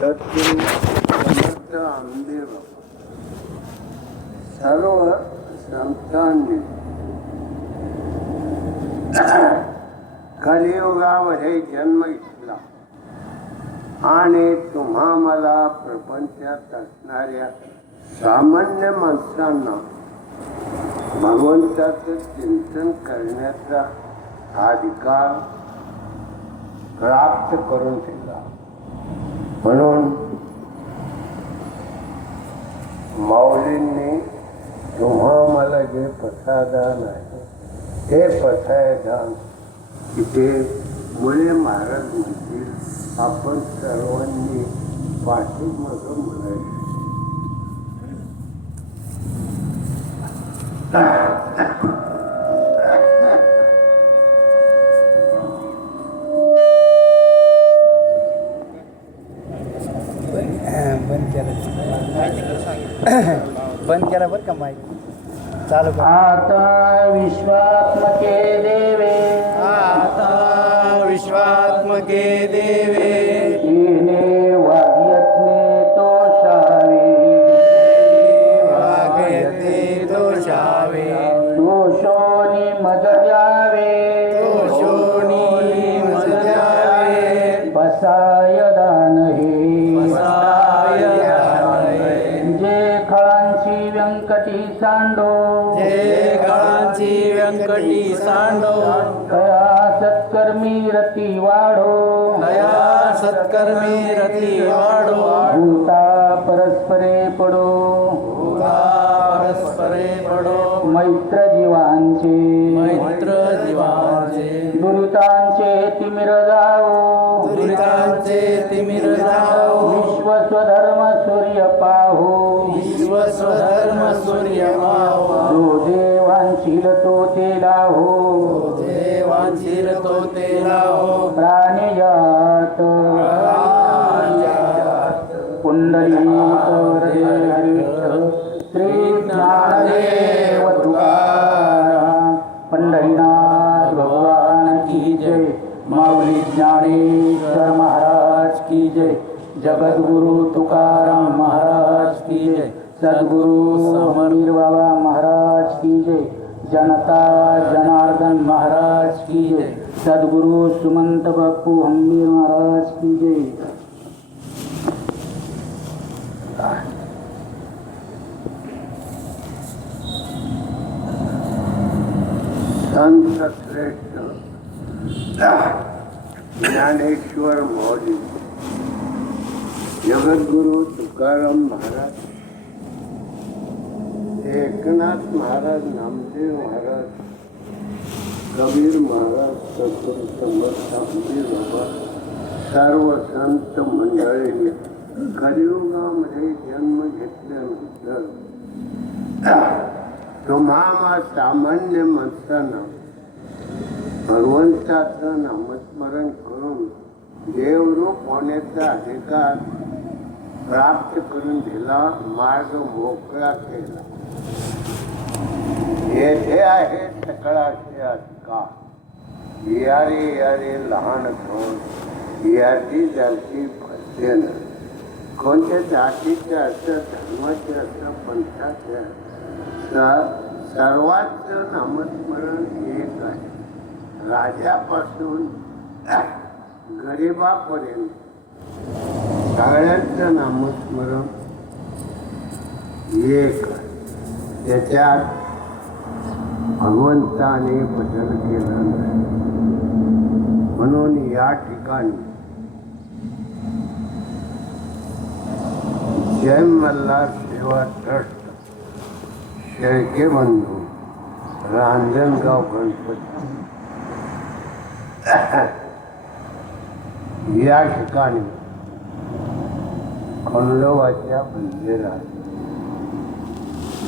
सद्गुरु समर्थ आंबेर सर्व संतांनी कलियुगामध्ये जन्म घेतला आणि तुम्हा मला प्रपंचात असणाऱ्या सामान्य माणसांना भगवंताचं चिंतन करण्याचा अधिकार प्राप्त करून दिला. म्हणून माऊलींनी तुम्हा मला जे प्रसादान आहे ते प्रसादान तिथे मुळे महाराज म्हणतील आपण सर्वांनी पाठीमागं म्हणायचं. बंद केला बरं का माईक चालू कर. आता विश्वात्मके देवे आता विश्वात्मके देवे येणे वाग्यज्ञे तोषावे वागयते दोषावे दोषोनी मद द्यावे दोषोनी मद द्यावे बसाय दान हे बसाय दान हे जे खळांची व्यंकटी सांडो जे काळाची व्यंकटी सांडो कया सत्कर्मी रती वाढो दया सत्कर्मी रती वाढो भूता परस्परे पडो भूता परस्परे पडो मैत्र जीवांचे मैत्र जीवांचे दुरितांचे तिमिर जाओ दुरितांचे तिमिर जाओ विश्व स्वधर्म सूर्य पाहो विश्व स्वधर्म सूर्य मावो जो देवांशील तो ते लाहो देवांशील तो ते लाहो प्राणिजात पुंडलीकर श्री ज्ञानदेव तुकाराम पंढरीनाथ भगवान की जय. माऊली ज्ञानेश्वर महाराज की जय. जगद्गुरु तुकाराम महाराज की जय. सद्गुरु समीर बाबा महाराज की जय. जनता जनार्दन महाराज की जय. सद्गुरु सुमंत बापू हंबीर महाराज की जय. संत श्रेष्ठ ज्ञानेश्वर मौली जगद्गुरु तुकाराम महाराज, एकनाथ महाराज, नामदेव महाराज, कबीर महाराज, सद्गुरु समर्थ आंबेर बाबा सर्व संत मंडळी कलियुगामध्ये जन्म घेतल्यानंतर तुम्हा सामान्य माणसांना भगवंताचं नामस्मरण करून देवरूप होण्याचा अधिकार प्राप्त करून दिला, मार्ग मोकळा केला. येथे आहे सकळाचे अधिकार. यारे यारे लहान थोर याची जाती फसेन. कोणत्या जातीचे असं, धर्माचे असं, पंथाचे असं, सर्वांचं नामस्मरण एक आहे. राजापासून गरिबापर्यंत सगळ्यांचं नामस्मरण एक आहे. त्याच्यात भगवंताने बदल केला नाही. म्हणून या ठिकाणी जय मल्हार सेवा ट्रस्ट शेळके बंधू रांजणगाव गणपती या ठिकाणी खंडोबाच्या मंदिरात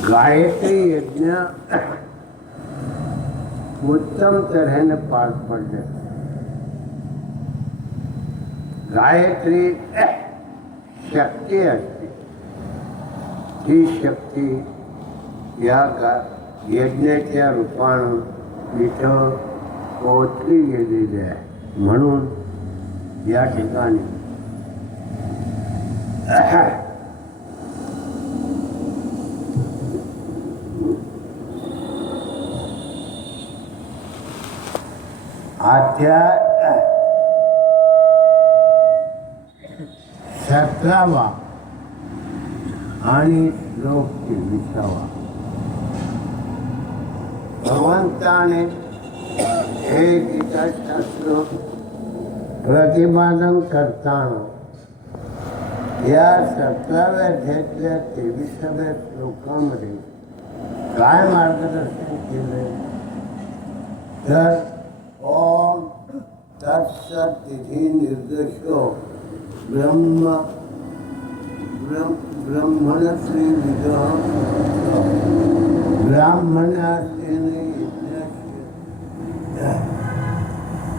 गायत्री यज्ञ उत्तम तऱ्हेने पार पडले. गायत्री शक्ती असते. ती शक्ती या यज्ञाच्या रूपानं इथं पोचली गेलेली आहे. म्हणून या ठिकाणी आजच्या 17वा आणि श्लोक 23वा. भगवंताने हे गीताशास्त्र प्रतिपादन करताना या 17व्या अध्यायातल्या 23व्या श्लोकामध्ये काय मार्गदर्शन केले तर ओम तत्सदिति निर्देशो ब्रह्मण श्री ब्राह्मणार्थिन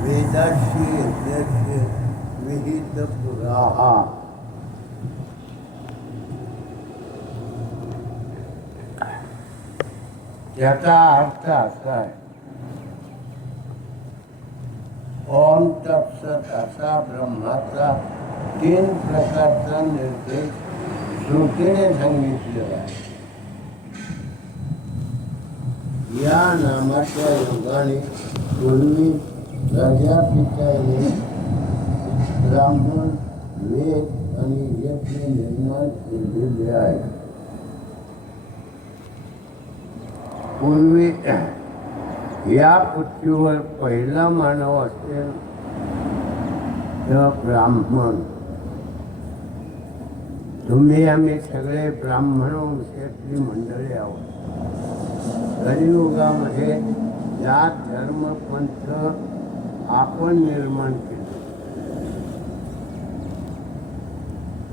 वेदाशी यज्ञस्य विहित पुराः. याचा अर्थ असा आहे ओम तत्सत असा ब्रह्माचा 3 प्रकारचा निर्देश श्रुतीने सांगितलेला आहे. या नामाच्या योगाने पूर्वी प्रजापित्याने ब्राह्मण वेद आणि यज्ञ निर्माण केलेले आहे. पूर्वी या पृथ्वीवर पहिला मानव असेल तर ब्राह्मण. तुम्ही आम्ही सगळे ब्राह्मण वंशातली मंडळी आहोत. कलियुगामध्ये जात धर्म पंथ आपण निर्माण केले.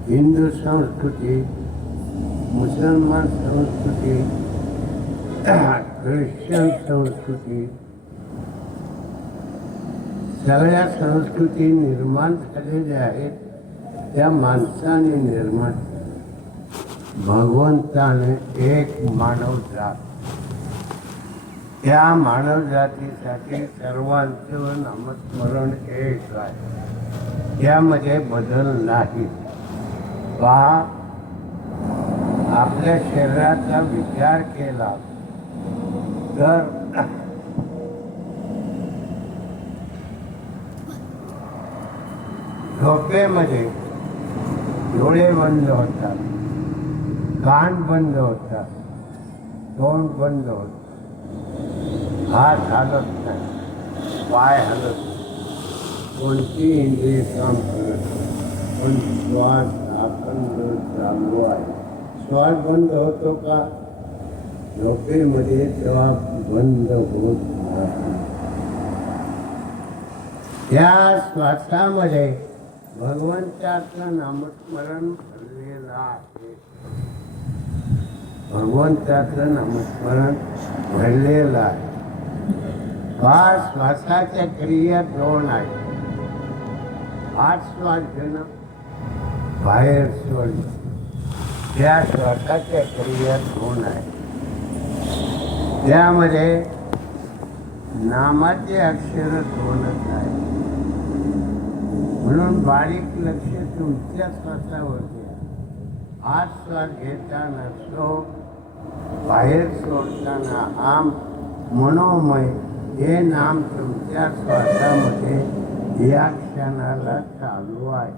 हिंदू संस्कृती, मुसलमान संस्कृती, ख्रिश्चन संस्कृती, सगळ्या संस्कृती निर्माण झालेल्या आहेत त्या माणसाने निर्माण केल्या. भगवंताने एक मानव जात, त्या मानव जातीसाठी सर्वांचं नामस्मरण एक आहे. त्यामध्ये बदल नाही. पहा, आपल्या शरीराचा विचार केला तर झोपेमध्ये डोळे बंद होतात, कान बंद होतात, तोंड बंद होतं, हात हलत नाही, पाय हलत नाही, कोणती इंद्रिय काम करत नाही. पण श्वास अखंड चालू आहे. श्वास बंद होतो का? झोपेमध्ये तेव्हा बंद होत नाही. त्या श्वासामध्ये भगवंताचं नामस्मरण भरलेलं आहे. भगवंताचं नामस्मरण भरलेलं आहे. हा श्वासाच्या क्रिया 2 आहेत. आत श्वास घेणं, बाहेर सोडणं. त्या श्वासाच्या क्रिया 2 आहेत. त्यामध्ये नामाचे अक्षर 2च आहेत. म्हणून बारीक लक्ष तुमच्या श्वासावर द्या. आत श्वास घेताना सो, बाहेर सोडताना आम, मनोमय हे नाम तुमच्या श्वासामध्ये या क्षणाला चालू आहे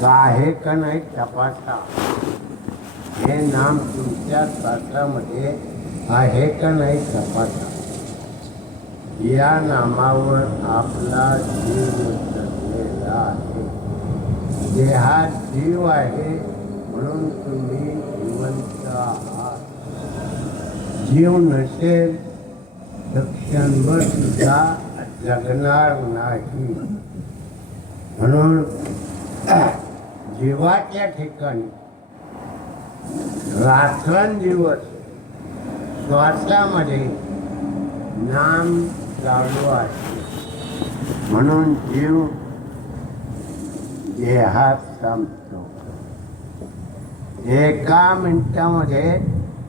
का आहे का नाही तपासा. हे नाम तुमच्या श्वासामध्ये आहे का नाही तपासा. या नामावर आपला जीव उतरलेला आहे. देहात जीव आहे म्हणून तुम्ही जिवंत आहात. जीव नसेल तर क्षणभर सुद्धा जगणार नाही. म्हणून जीवाच्या ठिकाणी रात्रंदिवस श्वासामध्ये नाम चालू आहे. म्हणून जीव देहात संपतो. एका मिनिटामध्ये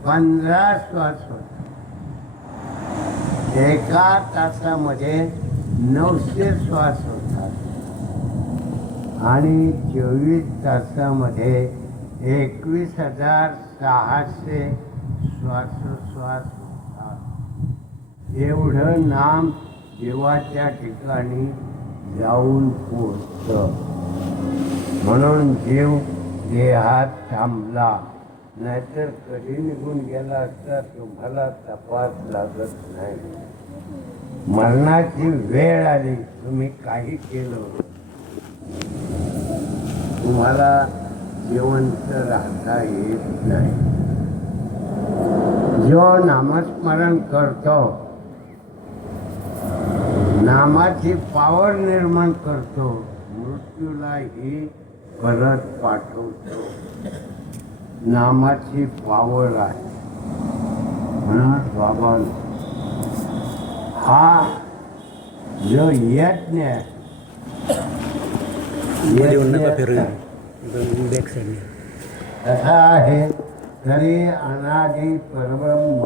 15 श्वास होतात. एका तासामध्ये 900 श्वास होतात. आणि 24 तासामध्ये 21,600 श्वासोश्वास होतात. एवढं नाम देवाच्या ठिकाणी जाऊन पोचतं. म्हणून जीव देहात थांबला, नाहीतर कधी निघून गेला असता तुम्हाला तपास लागत नाही. मरणाची वेळ आली, तुम्ही काही केलं, तुम्हाला जिवंत राहता येत नाही. जो नामस्मरण करतो, नामाची पावर निर्माण करतो, मृत्यूलाही परत पाठवतो. नामाची पावर आहे. म्हणून बाबा हा जो यज्ञ आहे, कसा आहे तरी अनादि परब्रह्म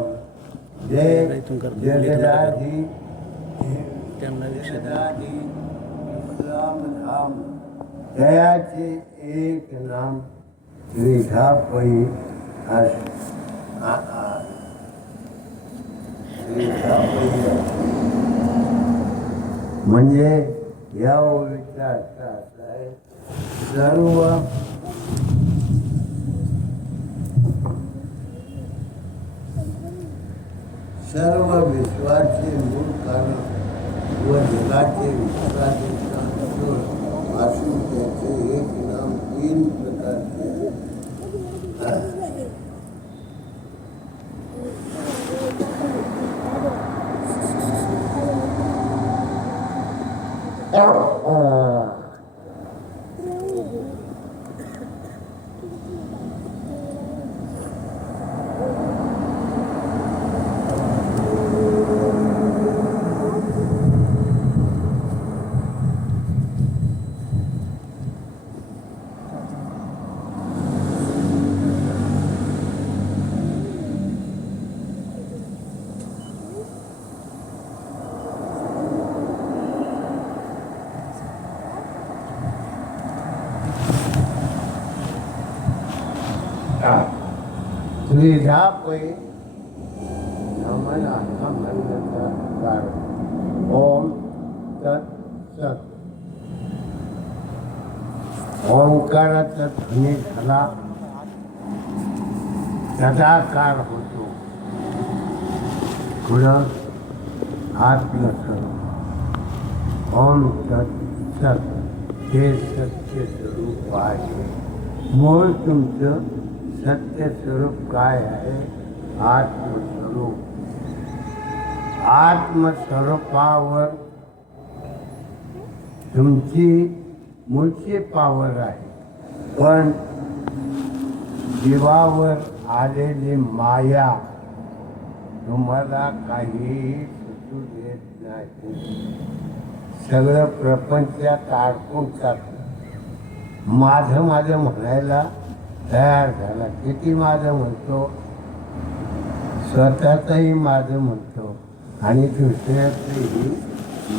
जगदाधी धाम दयाचे एक नाम त्रिधा पै म्हणजे या ओळीचा अर्थ असा आहे, सर्व विश्वाचे मूळ कारण व जगाचे विश्वाचे शास्त्र असून त्याचे एक नाम 3 प्रकारचे आहे. त्रिधा पै नमन आत्मकार ओम तत्सत. ओंकाराचा ध्वनी झाला, तदाकार होतो. पुढं आत्मस्वरूप ओम तत्सत हे सत्य स्वरूप आहे. मूळ तुमचं सत्य स्वरूप काय आहे? आत्मस्वरूप. आत्मस्वरूपावर तुमची मूळची पावर आहे, पण जीवावर आलेली माया तुम्हाला काहीही सुचू देत नाही. सगळं प्रपंचात अडकून टाकलं. माझं माझं म्हणायला तयार झाला. किती माझं म्हणतो, स्वतःचंही माझं म्हणतो आणि दुसऱ्याचंही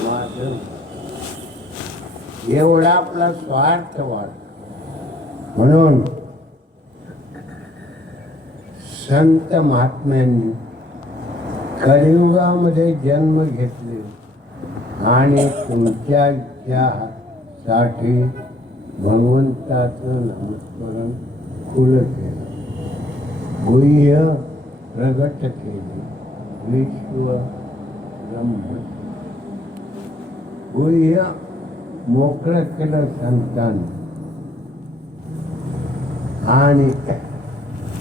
माझं. एवढा आपला स्वार्थ वाढ. म्हणून संत महात्म्यांनी कलियुगामध्ये जन्म घेतले आणि तुमच्या इच्छासाठी भगवंताचं नामस्मरण खुलं केलं, गुह्य प्रगट केले. विश्व ब्रह्म गुह्य मोकळं केलं संतांनी. आणि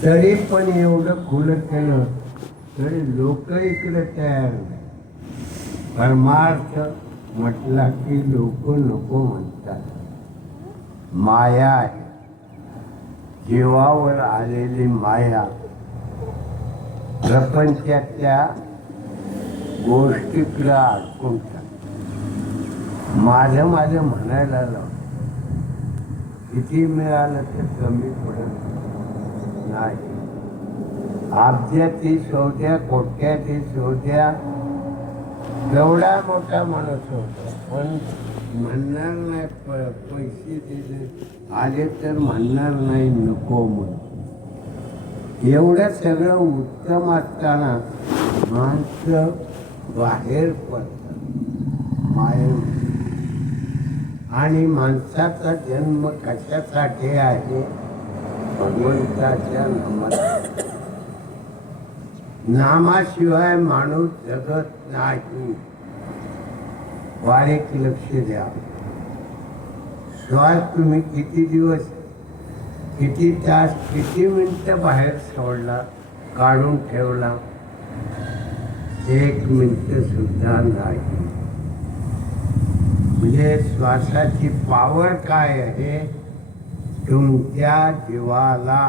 तरी पण एवढं खुलं केलं तरी लोक इकडे तयार नाही. परमार्थ म्हटला की लोक नको म्हणतात. माया आहे, जीवावर आलेली माया प्रपंचाच्या गोष्टीकडे अडकून टाकते. माझं माझं म्हणायला लावतं. किती मिळालं तर कमी पडत नाही. अब्जाती शोध्या, कोट्याती शोध्या, एवढा मोठा माणूस होता, पण म्हणणार नाही पैसे दिले आले तर म्हणणार नाही नको म्हणून. एवढं सगळं उत्तम असताना माणसं बाहेर पडतात माये. आणि माणसाचा जन्म कशासाठी आहे? भगवंताच्या नामात. नामाशिवाय माणूस जगत नाही. बारीक लक्ष द्या. श्वास तुम्ही किती दिवस, किती तास, किती मिनिटं बाहेर सोडला, काढून ठेवला? 1 मिनिट सुद्धा नाही. म्हणजे श्वासाची पावर काय आहे? तुमच्या जीवाला,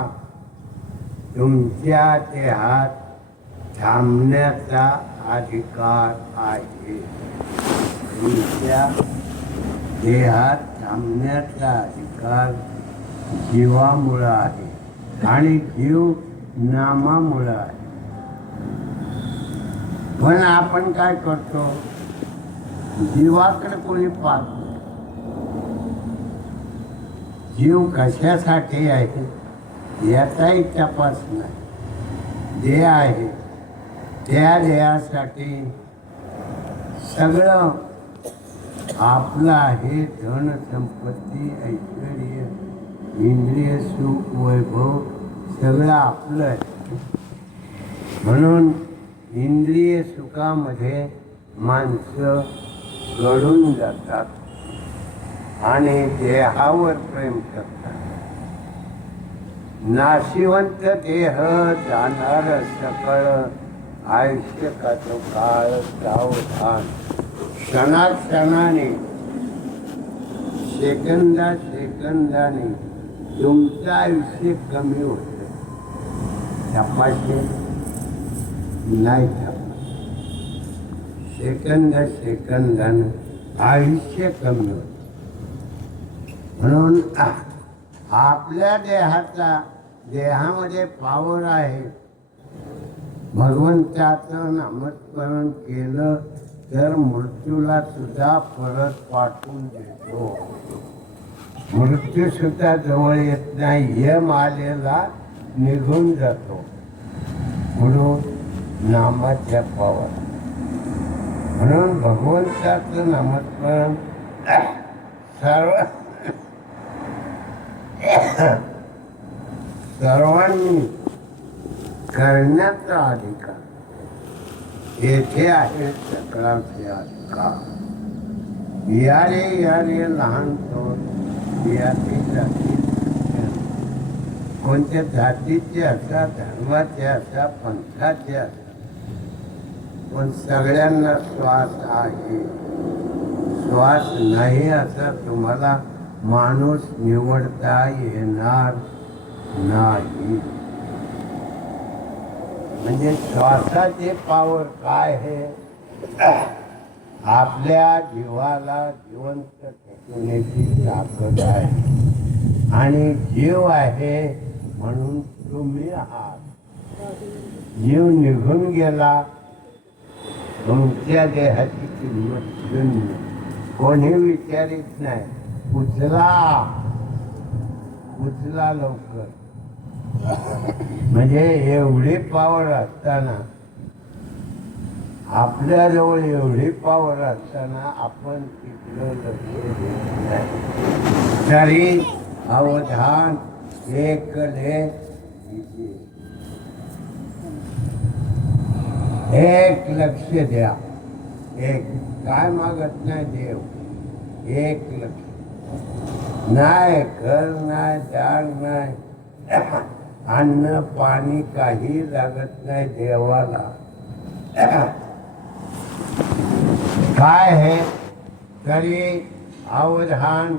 तुमच्या देहात थांबण्याचा अधिकार आहे. तुमच्या देहात थांबण्याचा अधिकार जीवामुळं आहे आणि जीव नामामुळं आहे. पण आपण काय करतो? जीवाकडे कोणी पाहत नाही. जीव कशासाठी आहे याचाही तपास नाही. देह आहे, त्या देहासाठी सगळं आपलं आहे. धन संपत्ती, ऐश्वर्य, इंद्रिय सुख, वैभव सगळं आपलं आहे. म्हणून इंद्रिय सुखामध्ये माणसं गळून जातात आणि देहावर प्रेम करतात. नाशिवंत देह जाणार सकळ, आयुष्य का तो काळ सावधान. क्षणाक्षणाने, सेकंदा सेकंदाने तुमचं आयुष्य कमी होतं. तपासले नाही तपास. सेकंद सेकंदानं आयुष्य कमी होतं. म्हणून आपल्या देहामध्ये पावर आहे. भगवंताचं नामस्मरण केलं तर मृत्यूला सुद्धा परत पाठवून देतो. मृत्यू सुद्धा जवळ येत नाही. यम आलेला निघून जातो. म्हणून नामाच्या पावर. म्हणून भगवंताचं नामस्मरण सर्वांनी करण्याचा अधिकार. येथे आहे सकळाचे अधिकार. यारे लहान थोर याची जाती, कोणत्या जातीचे असा, धर्माचे असा, पंथाचे असा, पण सगळ्यांना श्वास आहे. श्वास नाही असा तुम्हाला माणूस निवडता येणार नाही. म्हणजे श्वासाचे पावर काय आहे? आपल्या जीवाला जिवंत ठेवण्याची ताकद आहे आणि जीव आहे म्हणून तुम्ही आहात. जीव निघून गेला, तुमच्या देहाची किंमत शून्य. कोणी विचारित नाही. उचला लवकर. म्हणजे एवढी पावर असताना, आपल्याजवळ एवढी पावर असताना आपण तिकडं लक्ष देत नाही. तरी अवधान एकले एक लक्ष द्या. एक काय मागत नाही देव. एक लक्ष. नाही घर नाही, दार नाही, अन्न पाणी काही लागत नाही देवाला. काय है तरी अवधान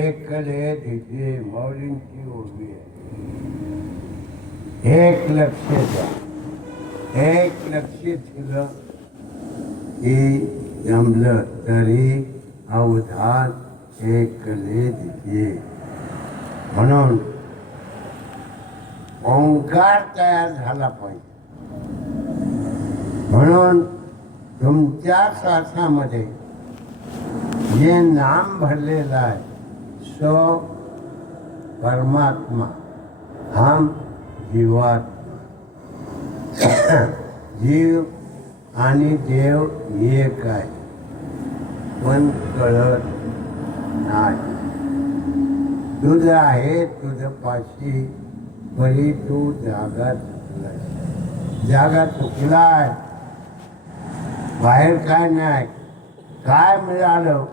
एकले दिसे. मौलींची उभी आहे. एक लक्ष द्या. एक लक्ष दिलं की जमलं. तरी अवधान एकले दिसे. म्हणून ओंकार तयार झाला पाहिजे. म्हणून तुमच्या श्वासामध्ये जे नाम भरलेलं आहे सो परमात्मा, हम जीवात्मा. जीव आणि देव एक आहे, पण कळत नाही. तुझं आहे तुझं पाशी, परी तू जागा चुकलाय. जागा चुकलाय. बाहेर काय नाही. काय मिळालं,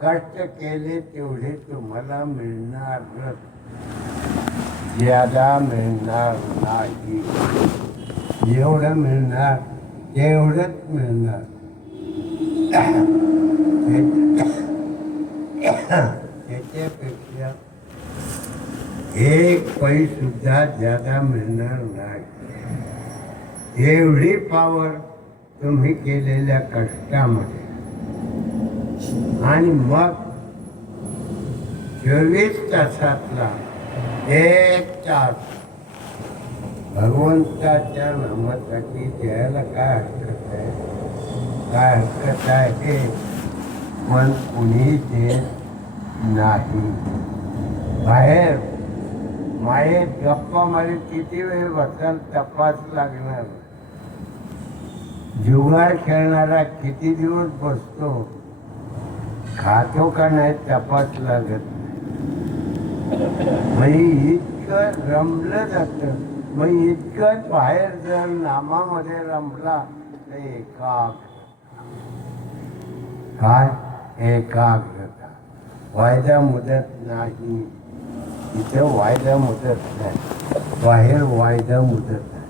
कष्ट केले तेवढे तुम्हाला मिळणार, ज्यादा मिळणार नाही. जेवढं मिळणार तेवढंच मिळणार. त्याच्यापेक्षा एक सुद्धा ज्यादा मिळणार नाही. एवढी पावर तुम्ही केलेल्या कष्टामध्ये. आणि मग 24 तासातला 1 तास भगवंताच्या नामासाठी द्यायला काय हरकत आहे? काय हरकत आहे? पण कुणी देत नाही. बाहेर मायेत गप्पा मारी किती वेळ बसाल तपास लागणार. जुगार खेळणारा किती दिवस बसतो, खातो का नाही तपास लागत नाही. मग इतकं रमलं जातं. मग इतकं बाहेर जर नामामध्ये रमला तर एकाग्रता. वायदा मुदत नाही. इथं वायदा मुदत नाही, बाहेर वायदा मुदत आहे.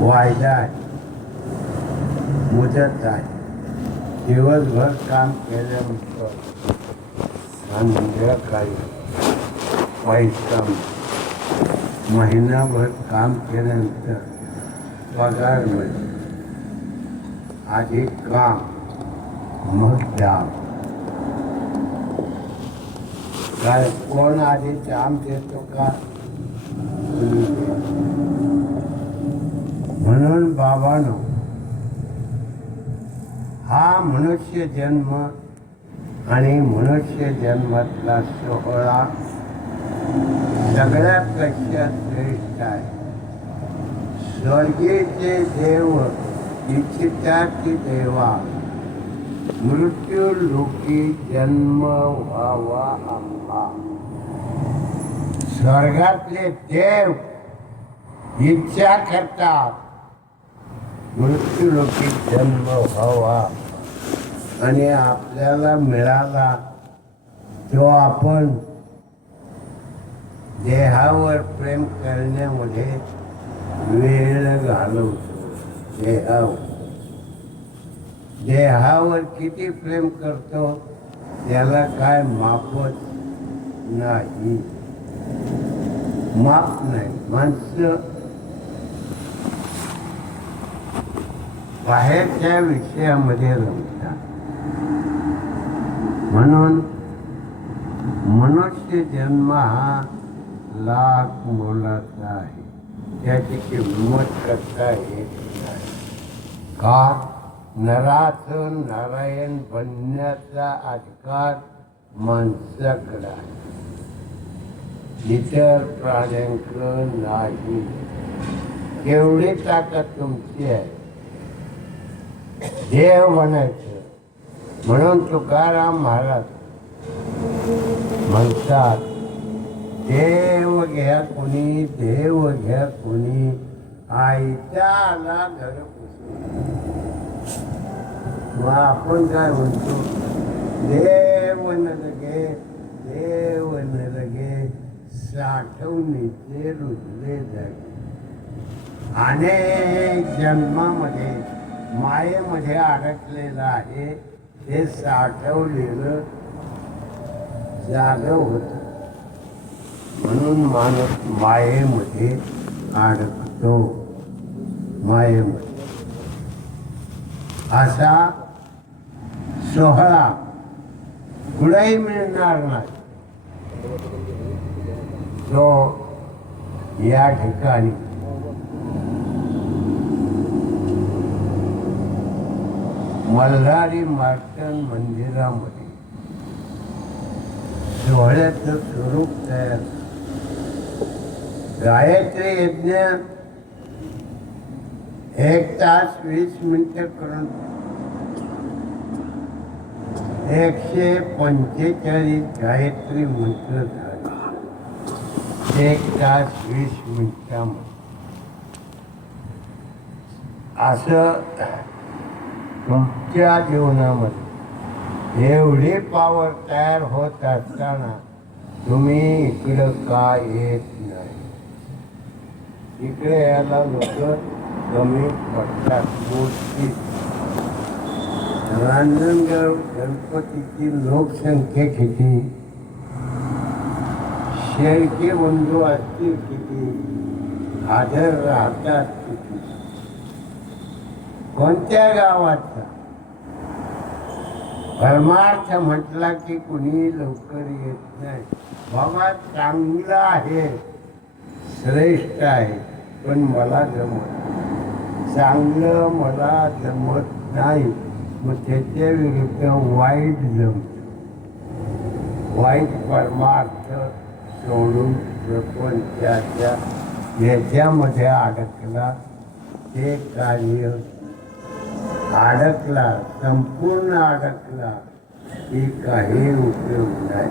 वायदा आहे, मुदत आहे. दिवसभर काम केल्यानंतर संध्याकाळी पैसा. महिनाभर काम केल्यानंतर पगार मिळतो. आधी काम मग दाम. काय कोण आधी दाम देतो का? म्हणून बाबांनो, हा मनुष्य जन्म आणि मनुष्य जन्मातला सोहळा सगळ्यापेक्षा श्रेष्ठ आहे. स्वर्गीचे देव इच्छितात देवा, मृत्यू लोकी जन्म व्हावा आम्हा. स्वर्गातले देव इच्छा करतात मृत्यू लोकी जन्म व्हावा. आणि आपल्याला मिळाला तो आपण देहावर प्रेम करण्यामध्ये वेळ घालवतो. देहावर किती प्रेम करतो त्याला काय मापत नाही. माप नाही. माणसं बाहेरच्या विषयामध्ये रमतात. म्हणून मनुष्य जन्म हा लाख मोलाचा आहे. त्याची किंमत करता येत नाही. का? नराचं नारायण बनण्याचा अधिकार माणसाकडे आहे, इतर प्राण्यांकडे नाही. एवढी ताकद तुमची आहे देव बनायचं. म्हणून तुकाराम महाराज म्हणतात, देव घ्या कोणी, देव घ्या कोणी, आईचा आला घर पुसून. मग आपण काय म्हणतो? देव न लगे, देव न लगे, साठवणीचे रुजले जागे. अनेक जन्मामध्ये मायेमध्ये अडकलेलं आहे. ते साठवलेलं जागं होतं. म्हणून माणूस मायेमध्ये अडकतो. मायेमध्ये असा सोहळा कुठेही मिळणार नाही. तो या ठिकाणी मल्हारी मार्तंड मंदिरामध्ये सोहळ्याचं स्वरूप तयार. गायत्री यज्ञ 1 तास 20 मिनिटं करून 145 गायत्री मंत्र झाले 1 तास 20 मिनिटामध्ये. असं तुमच्या जीवनामध्ये एवढी पावर तयार होत असताना तुम्ही इकडं का येत नाही? इकडे यायला लोक कमी पडतात. गोष्टी रांजणगाव गणपतीची लोकसंख्या किती, शेळके बंधू असतील किती, हजर राहतात किती, कोणत्या गावाचा परमार्थ म्हटला की कुणी लवकर येत नाही. बाबा चांगलं आहे, श्रेष्ठ आहे, पण मला जमत चांगलं मला जमत नाही. मग त्याच्या विरुद्ध वाईट जमत. वाईट परमार्थ सोडून प्रपंचाच्या याच्यामध्ये अडकला. ते कार्य अडकला, संपूर्ण अडकला की काही उपयोग नाही.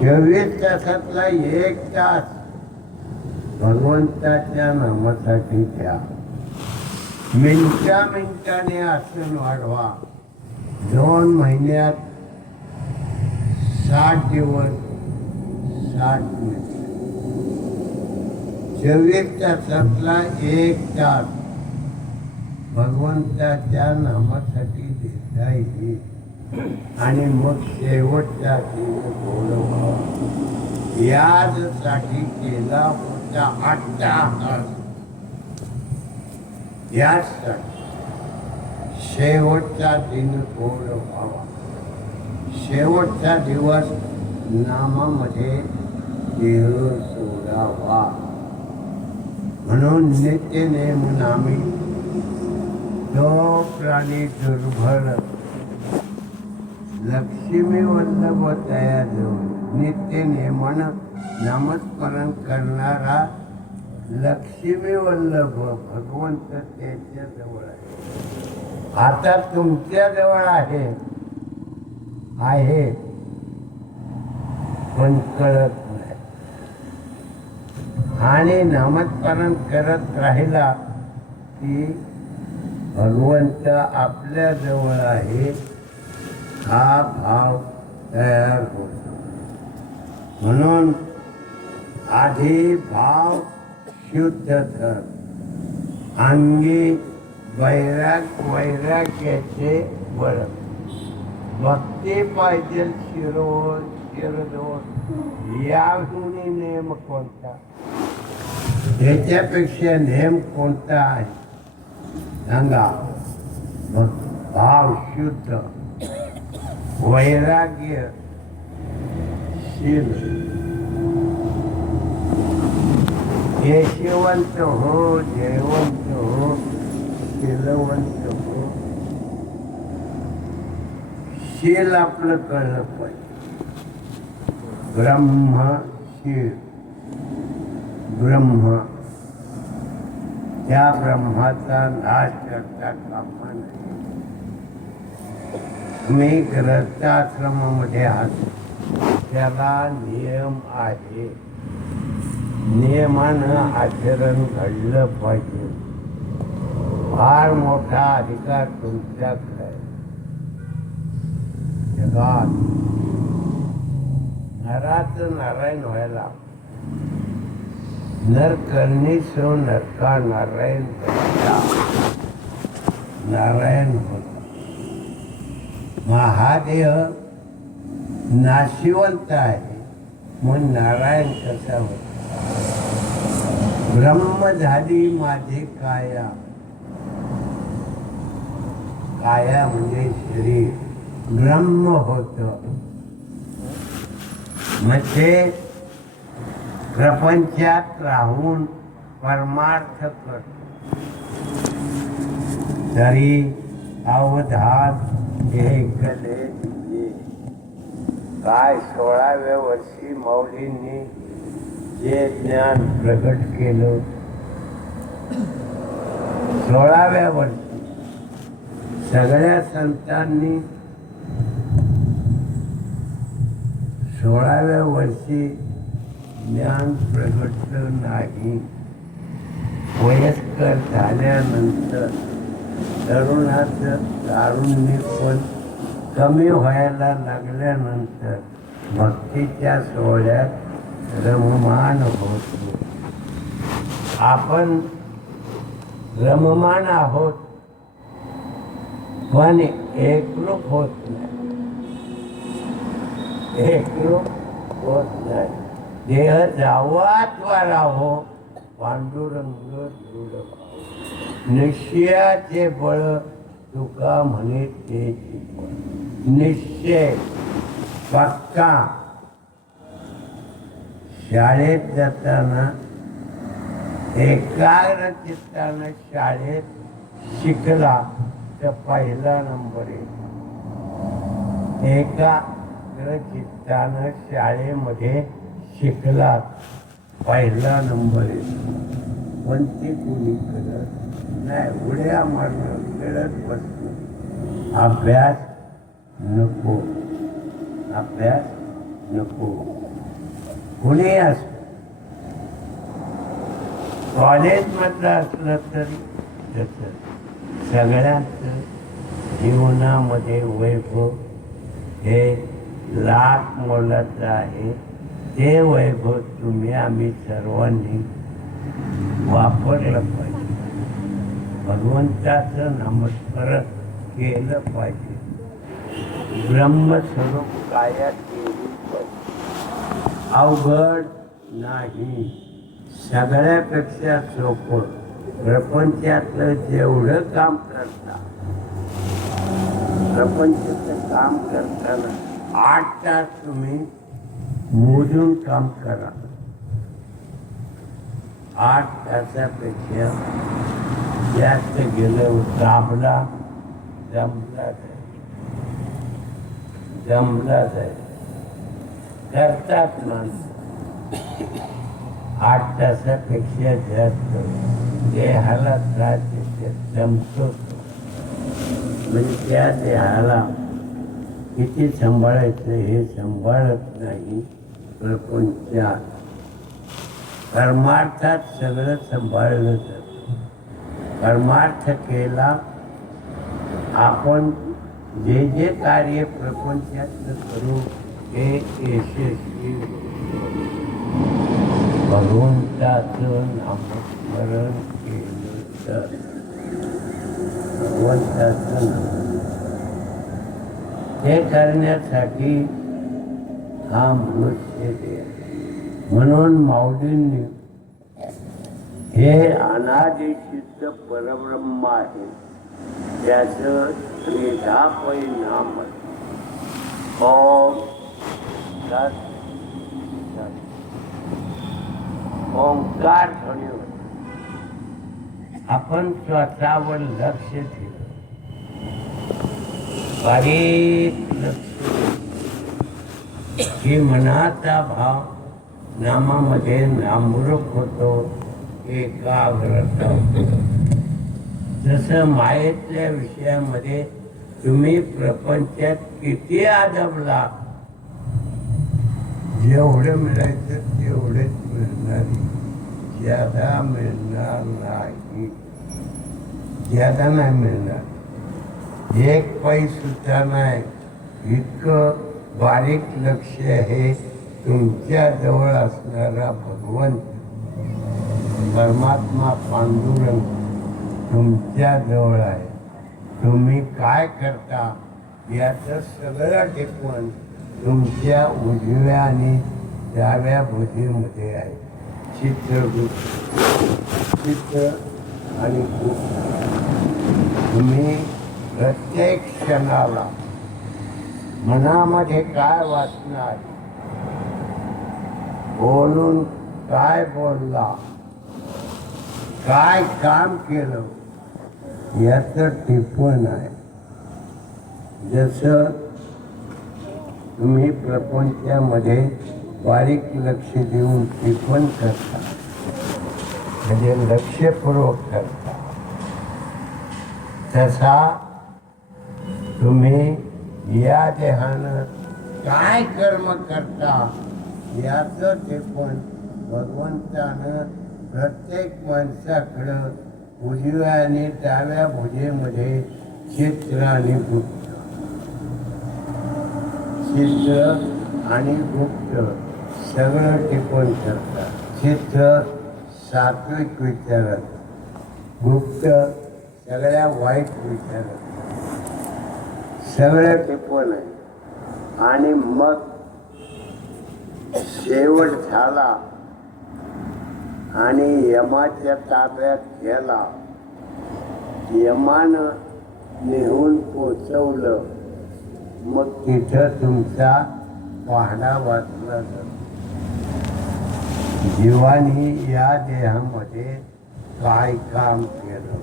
24 तासातला 1 तास भगवंताच्या नामासाठी द्या. मिनिटाने आसन वाढवा. 2 महिन्यात 60 दिवस 60 मिनिट. 24 तासातला 1 तास भगवंताच्या नामासाठी देता येईल. आणि मग शेवटचा दिन बोलवा. यासाठी केला होता अट्टाहास. यासाठी शेवटचा दिन गोड व्हावा. शेवटचा दिवस नामामध्ये देह सोडावा. म्हणून नित्यनेम नामी तो प्राणी दुर्बळ लक्ष्मी वल्लभ तया देऊन. नित्य नेमानं नामस्मरण करणारा लक्ष्मी वल्लभ भगवंत त्याच्या जवळ आहे. आता तुमच्या जवळ आहे पण कळत नाही. आणि नामस्मरण करत राहिला की भगवंत आपल्या जवळ आहे हा भाव तयार होतो. म्हणून आधी भाव शुद्ध कर. अंगी वैराग्याचे बळ. भक्ती पाहिजे शिरदोष. याहून नेम कोणता? याच्यापेक्षा नेम कोणता आहे सांगा? भाव शुद्ध, वैराग्य शील. यशवंत हो, जयवंत हो, शीलवंत हो. शील आपलं कळलं पाहिजे. ब्रह्मशील. ब्रह्म त्या ब्रह्माचा नाश करता कामा नाही. मी ग्रस्ताश्रमामध्ये आहात, त्याला नियम आहे. नियमानं आचरण घडलं पाहिजे. फार मोठा अधिकार तुमच्याकडे आहे. जगात नराचं नारायण व्हायला नर करणी सो नरका नारायण बनला. नारायण होता. महादेव नाशिवंत आहे, मग नारायण कसा होता? ब्रह्म झाली माझे काया. काया म्हणजे शरीर. ब्रह्म होत म्हणजे प्रपंचात राहून परमार्थ करतो. तरी अवधान ऐकले तुझे. काय 16व्या वर्षी माऊलींनी जे ज्ञान प्रगट केलं, 16व्या वर्षी सगळ्या संतांनी 16व्या वर्षी ज्ञान प्रगटलं नाही. वयस्कर झाल्यानंतर तरुणाचं तारुण्य पण कमी व्हायला लागल्यानंतर भक्तीच्या सोहळ्यात रममान होतो. आपण रममान आहोत पण एकरूप होत नाही. एकरूप होत नाही. देह जावा अथवा राहो, पांडुरंग दृढ भाव. निश्चयाचे बळ तुका म्हणे तेची बळ. निश्चय पक्का. शाळेत जाताना एकाग्र चित्तानं शाळेत शिकला तर पहिला नंबर येतो. एकाग्र चित्तानं शाळेमध्ये शिकला पहिला नंबर येतो. पण ती कोणी करत नाही. उड्या मारणं, खेळत बसणं. अभ्यास नको. अभ्यास नको. कुणी असो, कॉलेजमधलं असलं तरी तसं. सगळ्यांचं जीवनामध्ये वैभव हे लाख मोलाचं आहे. ते वैभव तुम्ही आम्ही सर्वांनी वापरलं पाहिजे. भगवंताचं नामस्मरण केलं पाहिजे. ब्रह्मस्वरूप काया केली पाहिजे. अवघड नाही. सगळ्यापेक्षा सोपं प्रपंचातलं जेवढं काम करता, प्रपंचाचं काम करताना 8 तास तुम्ही मोजून काम करा. 8 तासापेक्षा जास्त गेलं दाबला जमला जाईल. करतात माणसं. 8 तासापेक्षा जास्त देहाला त्रास देते, जमतो. म्हणजे त्या देहाला किती सांभाळायचं हे सांभाळत नाही. प्रपंचात परमार्थात सगळं सांभाळलं जातं. परमार्थ केला आपण जे जे कार्य प्रपंचात करू ते यशस्वी. भगवंताचं नामस्मरण केलं तर भगवंताचं नाम ते करण्यासाठी हा मनुष्य देह. म्हणून माऊलींनी हे अनादि सिद्ध परब्रह्म आहे, त्याचं त्रिधापै नाम ओम तत् सत्. ओंकार ध्वनी होता. आपण स्वतःवर लक्ष दिलं, बारीक लक्ष की मनाचा भाव नामामध्ये नामरूप होतो, एकाग्रता होतो. जसं मायेतल्या विषयामध्ये तुम्ही प्रपंचात किती आदबला, जेवढं मिळायचं तेवढेच मिळणार, ज्यादा मिळणार नाही. ज्यादा नाही मिळणार. एक पैसुद्धा नाही. इतकं बारीक लक्ष हे तुमच्या जवळ असणारा भगवंत परमात्मा पांडुरंग तुमच्या जवळ आहे. तुम्ही काय करता याचं सगळं टिपण तुमच्या उजव्या आणि डाव्या बुद्धीमध्ये आहे. चित्र आणि तुम्ही प्रत्येक क्षणाला मनामध्ये काय वासना आहे, बोलून काय बोलला, काय काम केलं, याचं टिपण आहे. जसं तुम्ही प्रपंचामध्ये बारीक लक्ष देऊन टिपण करता, म्हणजे लक्षपूर्वक करता, तसा तुम्ही या देहानं काय कर्म करता याचं टिपण भगवंतानं प्रत्येक माणसाकडं उजव्या आणि डाव्या भुजेमध्ये चित्र आणि गुप्त, चित्र आणि गुप्त सगळं टिपण करतात. चित्र सात्विक विचारत, गुप्त सगळ्या वाईट विचारत, सगळं टिपण आहे. आणि मग शेवट झाला आणि यमाच्या ताब्यात गेला, यमानं नेहून पोचवलं, मग तिथं तुमचा पहाडा वाचला जातो. जीवानी या देहामध्ये काय काम केलं,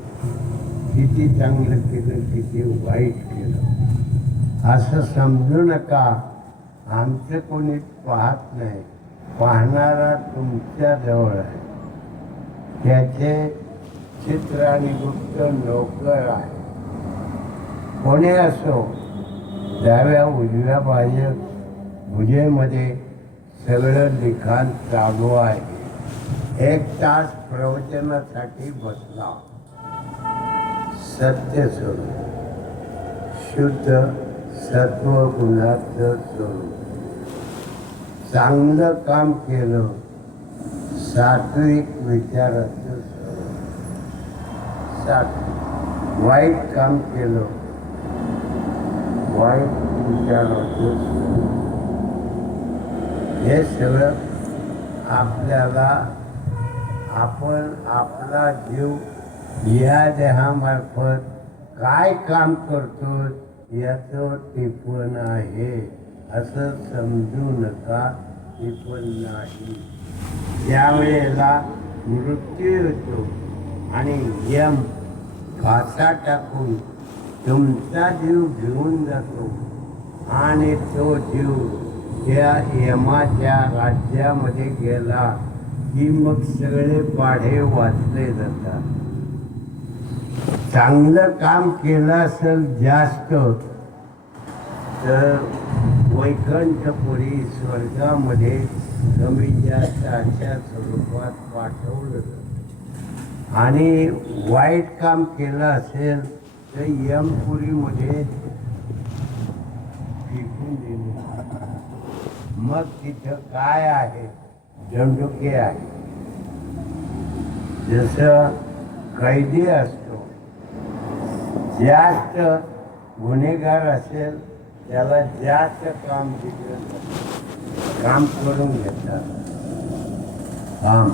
किती चांगलं केलं, किती वाईट केलं असं समजू नका. आमचं कोणी पाहत नाही, पाहणारा तुमच्या जवळ आहे. त्याचे चित्र आणि गुप्त नोकर आहे. कोणी असो, डाव्या उजव्या बाजू भुजेमध्ये सगळं लिखाण चालू आहे. 1 तास प्रवचनासाठी बसला, सत्य स्वरूप, शुद्ध सत्वगुणाचं स्वरूप, चांगलं काम केलं, सात्विक विचाराचं स्वरूप, वाईट काम केलं, वाईट विचाराचं स्वरूप. हे सगळं आपल्याला, आपण आपला जीव या देहामार्फत काय काम करतो याचं टिपण आहे असं समजू नका. टिपण नाही. ज्या वेळेला मृत्यू येतो आणि यम घासा टाकून तुमचा जीव घेऊन जातो आणि तो जीव त्या यमाच्या राज्यामध्ये गेला की मग सगळे पाढे वाचले जातात. चांगलं काम केलं असेल जास्त तर वैकुंठपुरी स्वर्गामध्ये कमी जास्त अशा स्वरूपात पाठवलं जातं. आणि वाईट काम केलं असेल तर यमपुरीमध्ये फेकून दिले. मग तिथं काय आहे, दंडुके आहे. जसं कैदी असतो, जास्त गुन्हेगार असेल त्याला जास्त काम दिलं जातं, काम करून घेतात. काम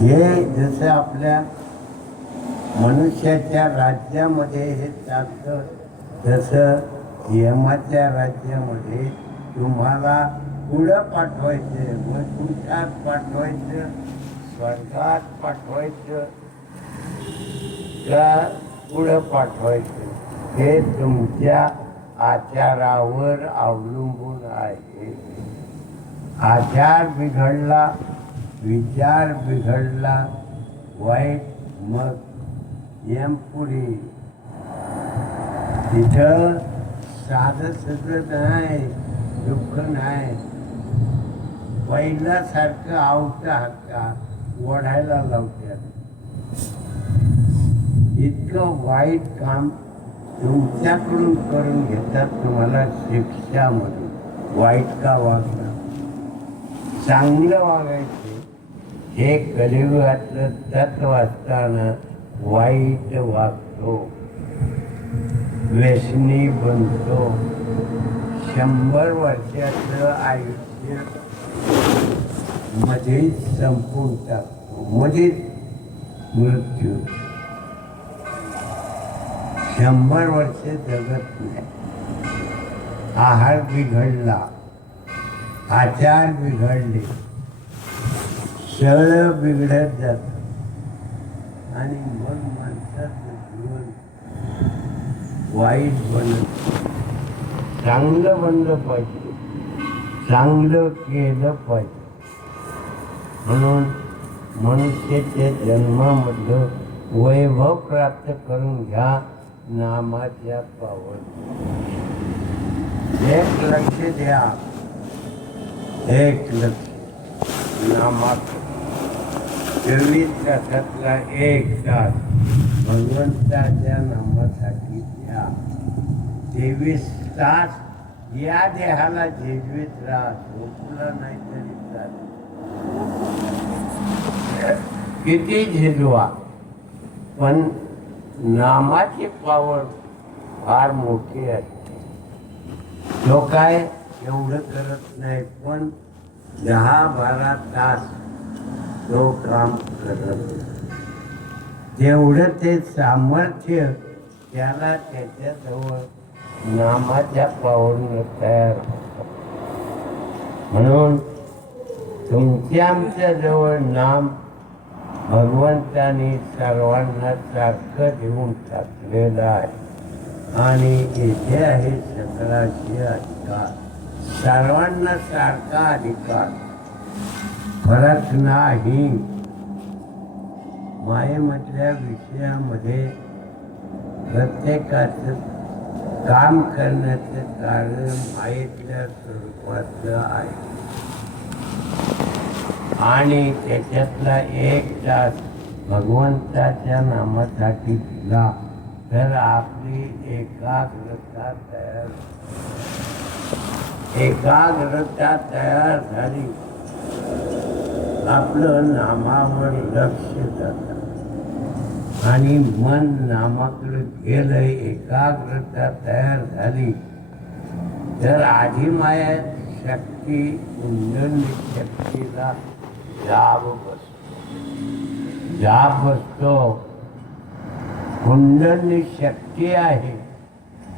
हे जसं आपल्या मनुष्याच्या राज्यामध्ये हे चालतं, तसं यमाच्या राज्यामध्ये तुम्हाला पुढं पाठवायचं. मग कुठात पाठवायचं, स्वर्गात पाठवायचं का पुढं पाठवायचं हे तुमच्या आचारावर अवलंबून आहे. आचार बिघडला, विचार बिघडला, वाईट, मग यमपुरी. तिथं साधं सगळं नाही, दुःख नाही. पहिल्यासारखं आवता हक्का ओढायला लावतात. इतकं वाईट काम तुमच्याकडून करून घेतात. तुम्हाला शिक्षा म्हणून वाईट का वागणं, चांगलं वागायचे. हे कलियुगातलं तत्व असताना वाईट वागतो, व्यसनी बनतो, 100 वर्षाचं आयुष्य मध्येच संपून टाकतो, मध्येच मृत्यू. 100 वर्ष जगत नाही. आहार बिघडला, आचार बिघडले, सगळं बिघडत जातं. आणि मग माणसाचं जीवन वाईट बनत, चांगलं बनलं पाहिजे, चांगलं केलं पाहिजे. म्हणून मनुष्याच्या जन्मामधलं वैभव प्राप्त करून घ्या नामाच्या पावन. एक लक्ष द्या, एक लक्ष नामात 24 तासातला 1 तास भगवंताच्या नामासाठी द्या. 23 तास या देहाला झेजवीत राहा, झोपला नाही तरी चालेल. किती झेजवा, पण नामाची पावर फार मोठी आहे. तो काय एवढं करत नाही, पण 10-12 तास तो काम करत. तेवढं ते सामर्थ्य त्याला त्याच्याजवळ नामाच्या पावरनं तयार होतं. म्हणून तुमच्या आमच्या जवळ नाम भगवंताने सर्वांना सारखं देऊन टाकलेलं आहे. आणि इथे आहे 1700 अधिकार, सर्वांना सारखा अधिकार, फरक नाही. मायेमधल्या विषयामध्ये प्रत्येकाचं काम करण्याचं कारण मायेतल्या स्वरूपाचं आहे. आणि त्याच्यातला 1 तास भगवंताच्या नामासाठी दिला तर आपली एकाग्रता तयार झाली. आपलं नामावर लक्ष जातं आणि मन नामाकडे गेलं, एकाग्रता तयार झाली तर आधी माया शक्ती कुंडली शक्तीला जाब बसतो. कुंडली शक्ती आहे,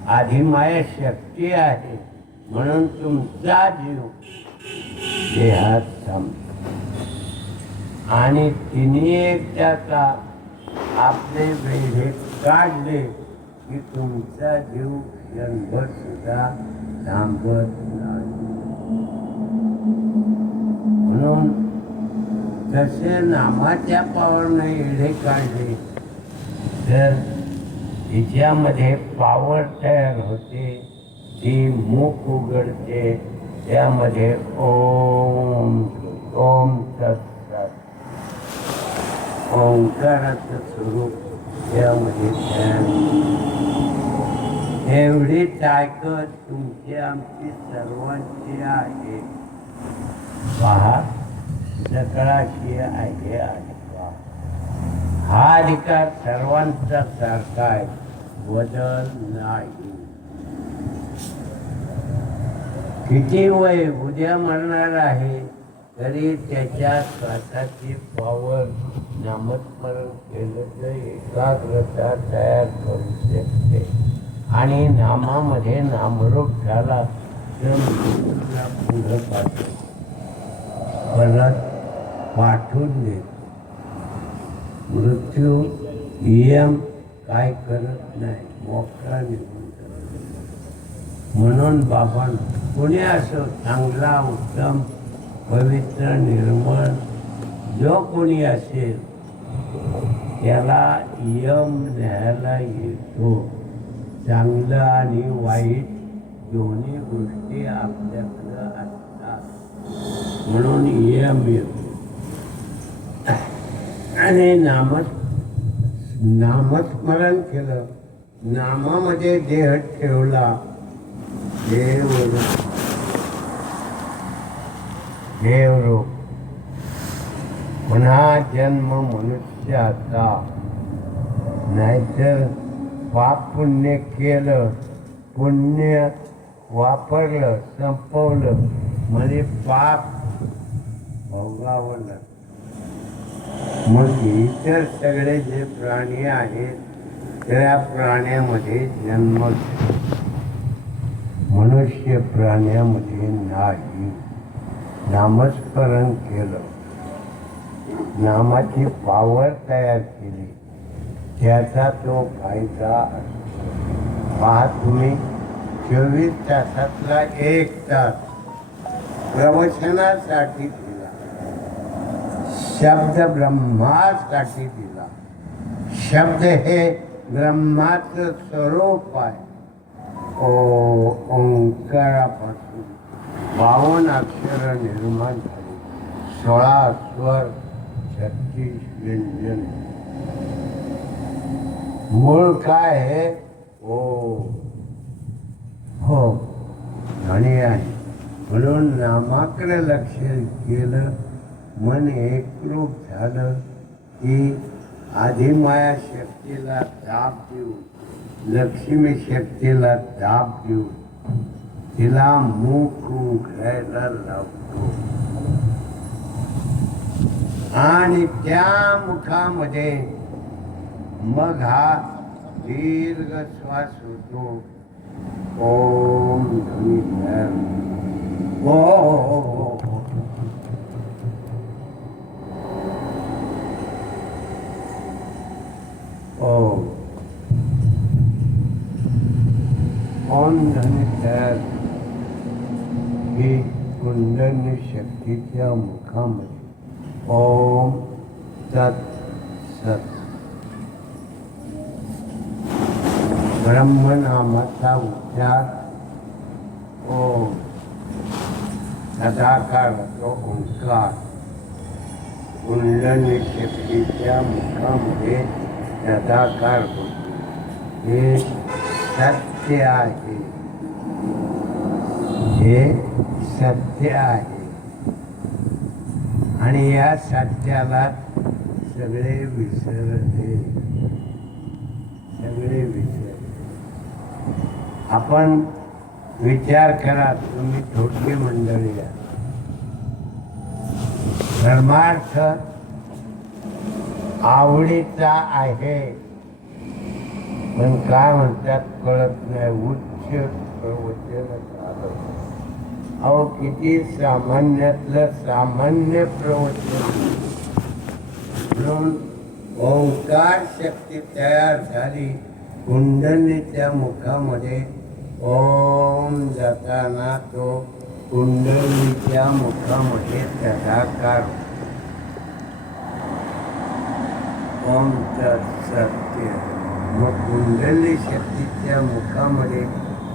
आधिमाया शक्ती आहे, म्हणून तुमचा जीव देहात थांबतो. आणि तिन्ही एकट्याचा आपले वेढे काढले की तुमचा जीव क्षणभर सुद्धा थांबत नाही. म्हणून तसे नामाच्या पावरनं येडे काढले तर तिच्यामध्ये पावर तयार होते, ती मुख उघडते, त्यामध्ये ओम ओम तत्सत ओंकाराचं स्वरूप त्यामध्ये तयार. एवढी ताकद तुमची आमची सर्वांची आहे. पहा, सकळाशी आहे अधिकार. हा अधिकार सर्वांचा सारखा आहे, बदल नाही. किती वय उद्या मरणार आहे तरी त्याच्या स्वतःची पावर नामस्मरण केलं तर एकाग्रता तयार करू शकते. आणि नामामध्ये नामरूप झाला तर मृत्यूला पुढं परत पाठवून देत. मृत्यू नियम काय करत नाही, मोकळा निघून जातो. म्हणून बाबा कोणी असो, चांगला उत्तम पवित्र निर्मळ जो कोणी असेल त्याला यम न्यायला येतो. चांगलं आणि वाईट दोन्ही गोष्टी आपल्याकडं असतात, म्हणून यम येतो. आणि नामस्मरण केलं, नामामध्ये देह ठेवला, देवरूप पुन्हा जन्म मनुष्याचा. नाहीतर पाप पुण्य केलं, पुण्य वापरलं, संपवलं म्हणजे पाप भोगावं लागतं. मग इतर सगळे जे प्राणी आहेत त्या प्राण्यामध्ये जन्म, मनुष्य प्राण्यामध्ये नाही. नामस्मरण केलं, नामाची पावर तयार केली त्याचा तो फायदा असतो. पहा तुम्ही 24 तासातला 1 तास प्रवचनासाठी दिला, शब्द ब्रह्मासाठी दिला. शब्द हे ब्रह्माचं स्वरूप आहे. ओंकारापासून 52 अक्षर निर्माण झाली, 16 स्वर, 36 व्यंजन. मूळ काय आहे? हो ध्वनी आहे. म्हणून नामाकडे लक्ष केलं, मन एकरूप झालं की आधिमाया शक्तीला दाब देऊ, लक्ष्मी शक्तीला दाब देऊ, तिला मुख उघडायला लावतो आणि त्या मुखामध्ये मग हा दीर्घ श्वास होतो. ओम ध्वनी तयार. ओम ध्वनी तयार. ही कुंडलिनी शक्तीच्या मुखामध्ये ओम तत् सत ब्रह्मनामाचा उच्चार ओम, सदाकार तो ओंकार कुंडलिनी शक्तीच्या मुखामध्ये सदाकार होतो. हे सत्य आहे, हे सत्य आहे. आणि या सत्याला सगळे विसरले, सगळे विसरले. आपण विचार करा, तुम्ही छोटी मंडळी आहात. धर्मार्थ आवडीचा आहे, पण काय म्हणतात कळत नाही. उच्च प्रवचन झालं. अहो किती सामान्यातलं सामान्य प्रवचन. म्हणून ओंकार शक्ती तयार झाली कुंडलीच्या मुखामध्ये. ओम जाताना तो कुंडलीच्या मुखामध्ये तदाकार. ओम सत्य. मग कुंडली शक्तीच्या मुखामध्ये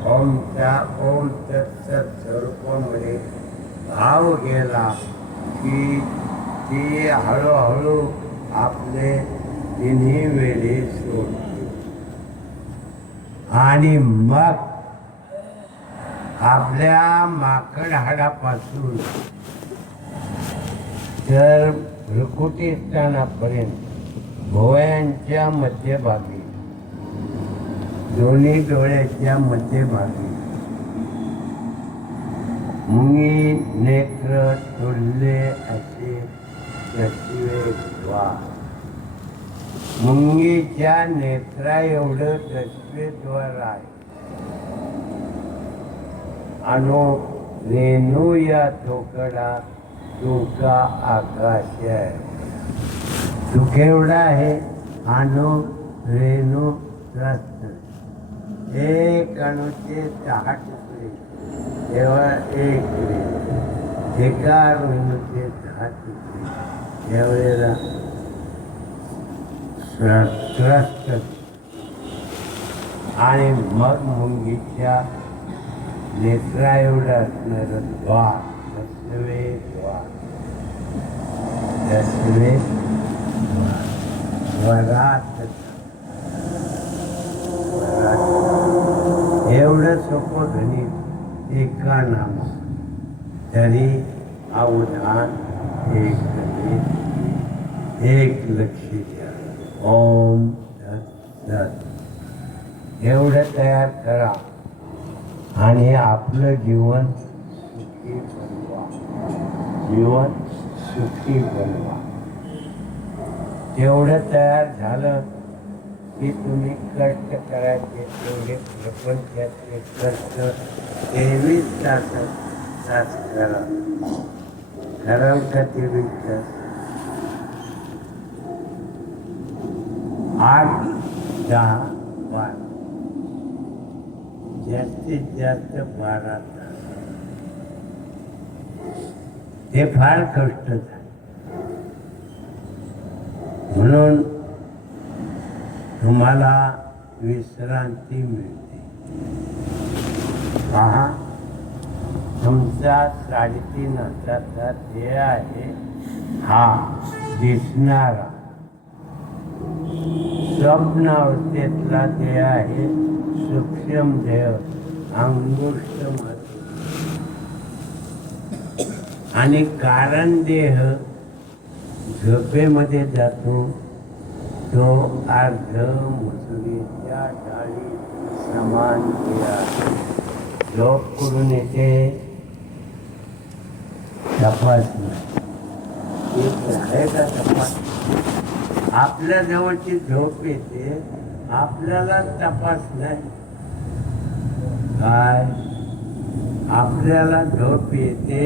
ओमचा ओम तत्सत स्वरूपामध्ये भाव गेला की ती हळूहळू आपले तिन्ही वेळी सोडते. आणि मग आपल्या माकड हाडापासून तर भ्रुकुटी स्थानापर्यंत भोवयांच्या मध्यभागी, दोन्ही डोळ्याच्या मध्यभागी मुंगी नेत्र तुल्ले असे दशवे द्वार. मुंगीच्या नेत्रा एवढं दशवे द्वार आहे. अनो रेणू या थोकडा तुका आकाश आहे. तू केवढा आहे? अणु रेणू रस्त. एक अणुचे 10 तुकडे, तेव्हा एक रेणू. एका रेणूचे 10 तुकडे, त्यावेळेला त्रस्त. आणि मग मुंगीच्या नेत्रा एवढं असणारं द्वार, दशवे द्वार, दशवे द्वार. वरात एवढं सोपं गणित एका नामा. तरी अवधान एक गणित, एक लक्ष द्या. ओम तत्सत. एवढं तयार करा आणि आपलं जीवन सुखी बनवा. जीवन सुखी बनवा. तेवढं तयार झालं की तुम्ही कष्ट करायचे तेवढे प्रपंचाचे कष्ट 23 तास करा. कराल का 23 तास? 8 10-12 जास्तीत जास्त 12 तास ते फार कष्ट झाले. म्हणून तुम्हाला विश्रांती मिळते. पहा, तुमचा 3.5 देह आहे हा दिसणारा, स्वप्नावस्थेतला देह आहे सूक्ष्म देह, अंगुष्ठ मधुर, आणि कारण देह झोपेमध्ये जातो तो अर्ध मजुरीच्या डाळी समान देह. झोप करून येते तपास आहे का तपास? आपल्या जवळची झोप येते, आपल्याला तपास नाही. काय आपल्याला झोप येते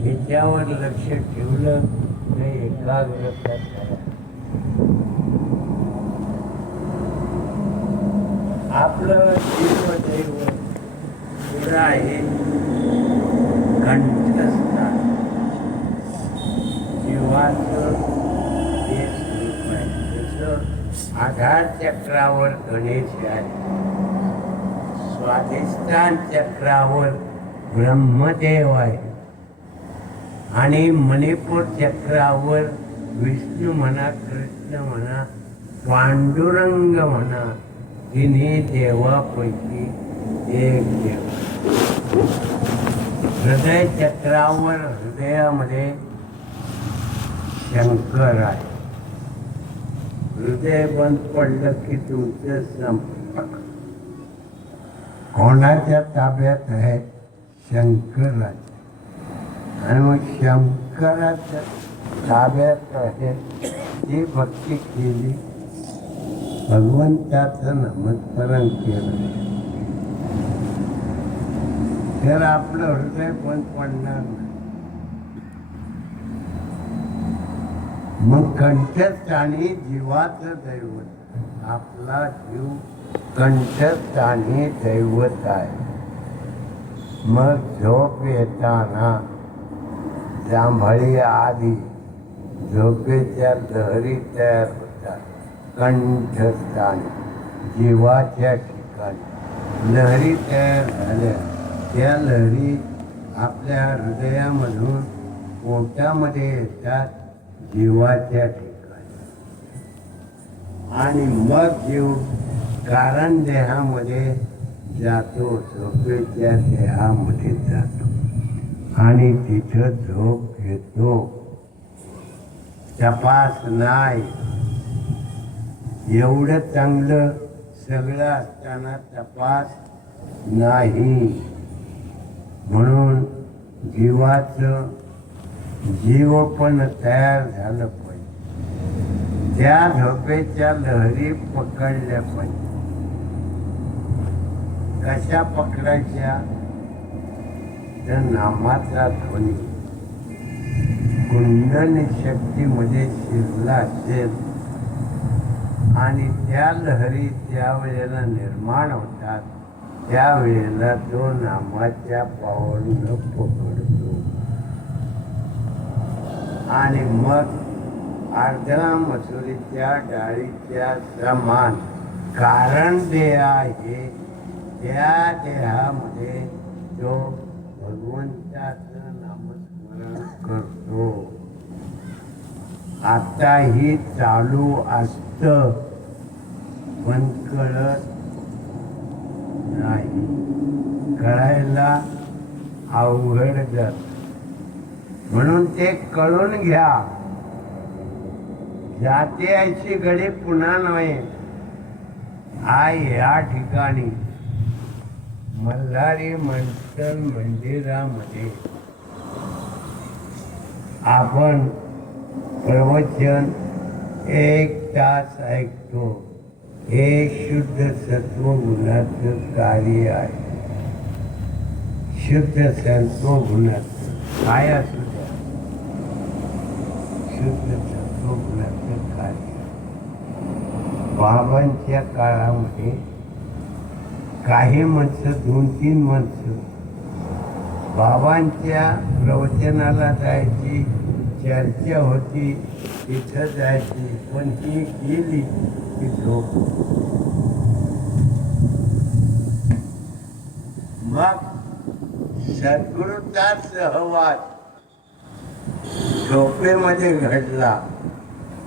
ह्याच्यावर लक्ष ठेवलं तर एकाग्रता करा. आपलं जीवदैव पुढं आहे कंठस्थान. जीवाचं हे स्वरूप आहे. जसं आधार चक्रावर गणेश आहे, स्वाधिष्ठान चक्रावर ब्रह्मदेव आहे, आणि मणिपूर चक्रावर विष्णू म्हणा, कृष्ण म्हणा, पांडुरंग म्हणा, तिन्ही देवापैकी एक देव. हृदय चक्रावर हृदयामध्ये शंकर आहे. हृदय बंद पडलं की तुमचं संपर्क कोणाच्या ताब्यात आहे? शंकराच्या. आणि मग शंकराच्या ताब्यात आहे ती भक्ती केली, भगवंताचं नामस्मरण केलं तर आपलं हृदय बंद पडणार नाही. मग कंठस्थानी जीवाचं दैवत, आपला जीव कंठस्थानी दैवत आहे. मग झोप येताना जांभळी आधी झोपेच्या लहरी तयार होतात. कंठस्थानी जीवाच्या ठिकाणी लहरी तयार झाल्या, त्या लहरी आपल्या हृदयामधून पोटामध्ये येतात जीवाच्या ठिकाणी, आणि मग जीव कारण देहामध्ये जातो, झोपेच्या देहामध्ये जातो आणि तिथं झोप घेतो. तपास नाही. एवढं चांगलं सगळं असताना तपास नाही. म्हणून जीवाचं जीवपण तयार झालं पाहिजे. त्या झोपेच्या लहरी पकडल्या पाहिजे. कशा पकडायच्या? तर नामाचा ध्वनी कुंडली शक्तीमध्ये शिरला असेल आणि त्या लहरी ज्या वेळेला निर्माण होतात त्यावेळेला तो नामाच्या पावलानं पकडतो आणि मग अर्ध्या मसुरीच्या डाळीच्या समान कारण देह आहे, त्या देहामध्ये तो भगवंताचं नामस्मरण करतो. आताही चालू असतं पण कळत नाही, कळायला अवघड जात. म्हणून ते कळून घ्या. जाते अशी घडी पुन्हा नव्हे. या ठिकाणी मल्हारी मंत्र मंदिरामध्ये आपण प्रवचन 1 तास ऐकतो. हे शुद्ध सत्वगुणाचं कार्य आहे. शुद्ध सत्वगुणाचं काय असू द्या, शुद्ध सत्वगुणाचं कार्य. बाबांच्या काळामध्ये काही माणसं 2-3 माणसं बाबांच्या प्रवचनाला जायची, चर्चा होती, तिथं जायची, पण ही गेली की झोप. मग सद्गुरूचा सहवास झोपेमध्ये घडला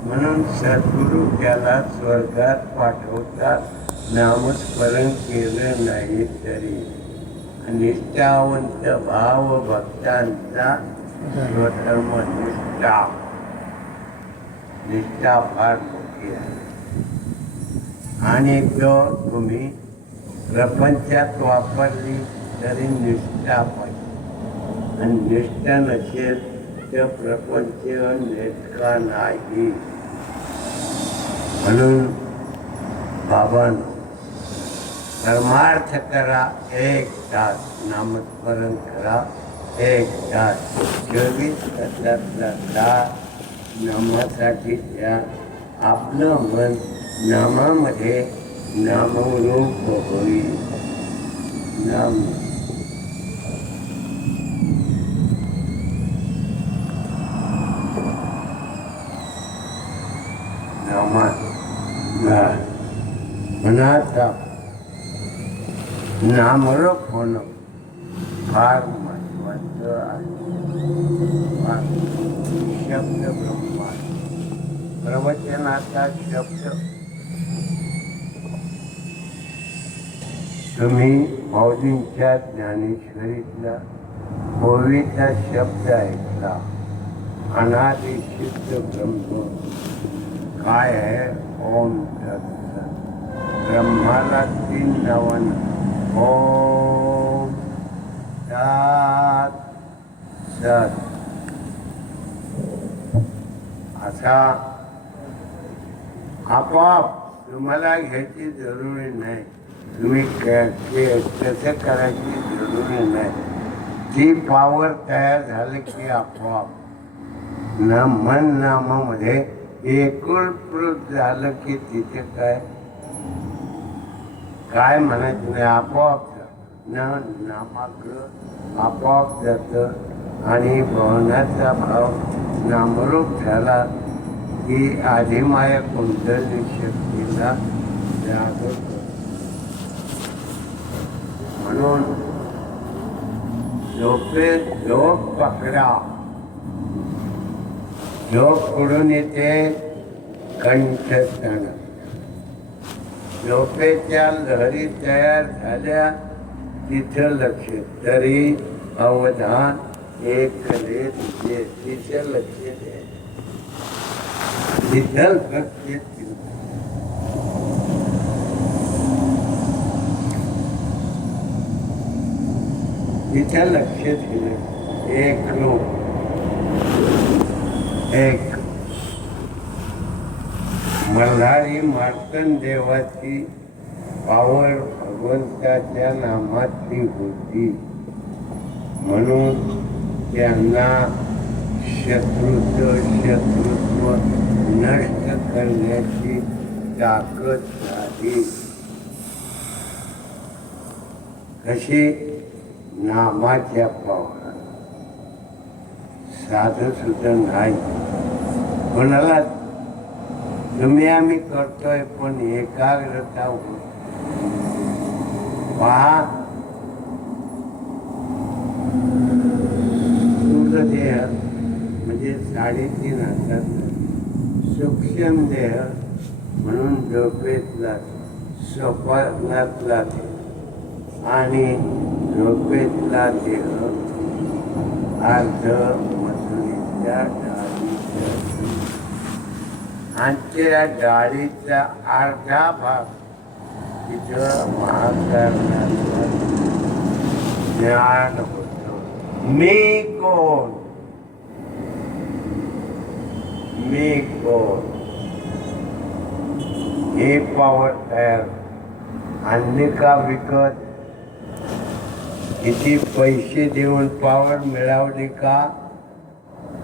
म्हणून सद्गुरू त्याला स्वर्गात पाठवतात. नामस्मरण केलं नाही तरी निष्ठावंत भाव भक्तांचा स्वधर्म निष्ठा फार मोठी आहे. आणि जो तुम्ही प्रपंचात वापरली तरी निष्ठा पाहिजे, आणि निष्ठा नसेल तर प्रपंच नेटका नाही. म्हणून बाबांनो, परमार्थ करा, 1 तास नामस्मरण करा, 1 तास 24 तासातला तास नामासाठी द्या. आपलं मन नामामध्ये नामरूप होईल. नाम मनाचा नामरूप होणं फार महत्वाचं आहे. शब्द ब्रह्मा, प्रवचनाचा शब्द तुम्ही मौलींच्या ज्ञानेश्वरीतला ओवीचा शब्द ऐकला. अनादि शुद्ध ब्रह्म काय आहे? ओम तत्सत. ब्रह्माला 3 नावानं ओम तत्सत असा आपोआप तुम्हाला घ्यायची जरुरी नाही. तुम्ही कसं करायची जरुरी नाही. ती पावर तयार झाली की आपोआप मन नामामध्ये एकुळप्रुत झालं की तिथे काय म्हणायचं नाही, आपोआप नामाग्र आपोआप जातं. आणि भवनाचा भाव नामरूप झाला की आधिमाया कुंडली शक्तीला जागृत. म्हणून झोप पकडा. झोप कुठून येते? कंठस्थान. झोपेच्या लहरी तयार झाल्या तिथं लक्ष, तरी अवधान तिथं लक्ष द्यायचं. तिथं लक्ष तिथं लक्ष दिलं. एक मल्हारी मार्तंडेवाची पावर भगवंताच्या नामातली होती. म्हणून त्यांना शत्रुत्व नष्ट करण्याची ताकद झाली. कशी? नामाच्या पावरा. साधं सुद्धा नाही. कोणाला तुम्ही आम्ही करतोय पण एकाग्रता होत. पहा, स्थूल देह म्हणजे 3.5 हाताचा, सूक्ष्म देह म्हणून झोपेतला स्वप्नातला देह, आणि झोपेतला देह अर्ध मजुरीच्या डाळीच्या, आणि त्या डाळीचा अर्धा भाग तिथं महाकारणाचं ज्ञान होतं. मी कोण? मी कोण? हे पावर तयार. आणली का विकत? किती पैसे देऊन पावर मिळवली का?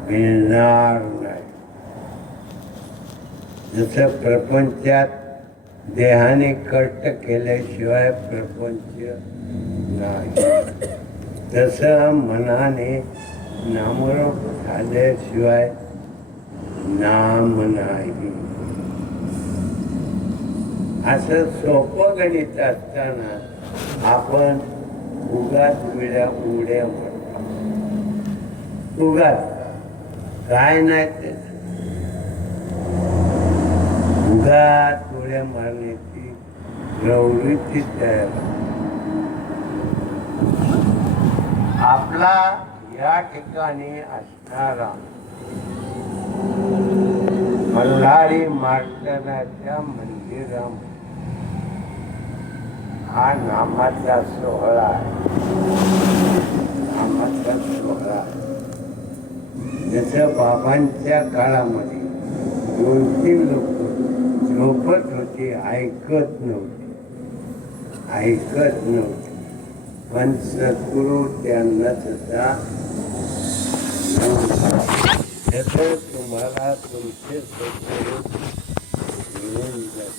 मिळणार नाही. जसं प्रपंचात देहाने कष्ट केल्याशिवाय प्रपंच नाही, तसं मनाने नामरूप झाल्याशिवाय नाम नाही. असं सोपं गणित असताना आपण उगाच उड्या म्हणतो. उगाच काय नाही ते उगाच उड्या मारण्याची प्रवृत्ती तयार. आपला या ठिकाणी असणारा मल्हारी मार्तंडाच्या मंदिरामध्ये हा नामाचा सोहळा आहे. नामाचा सोहळा आहे. जसं बाबांच्या काळामध्ये 2-3 लोक झोपत होते, ऐकत नव्हते, पण सद्गुरू त्यांना सुद्धा जसं तुम्हाला तुमचे सद्गुरू घेऊन जात.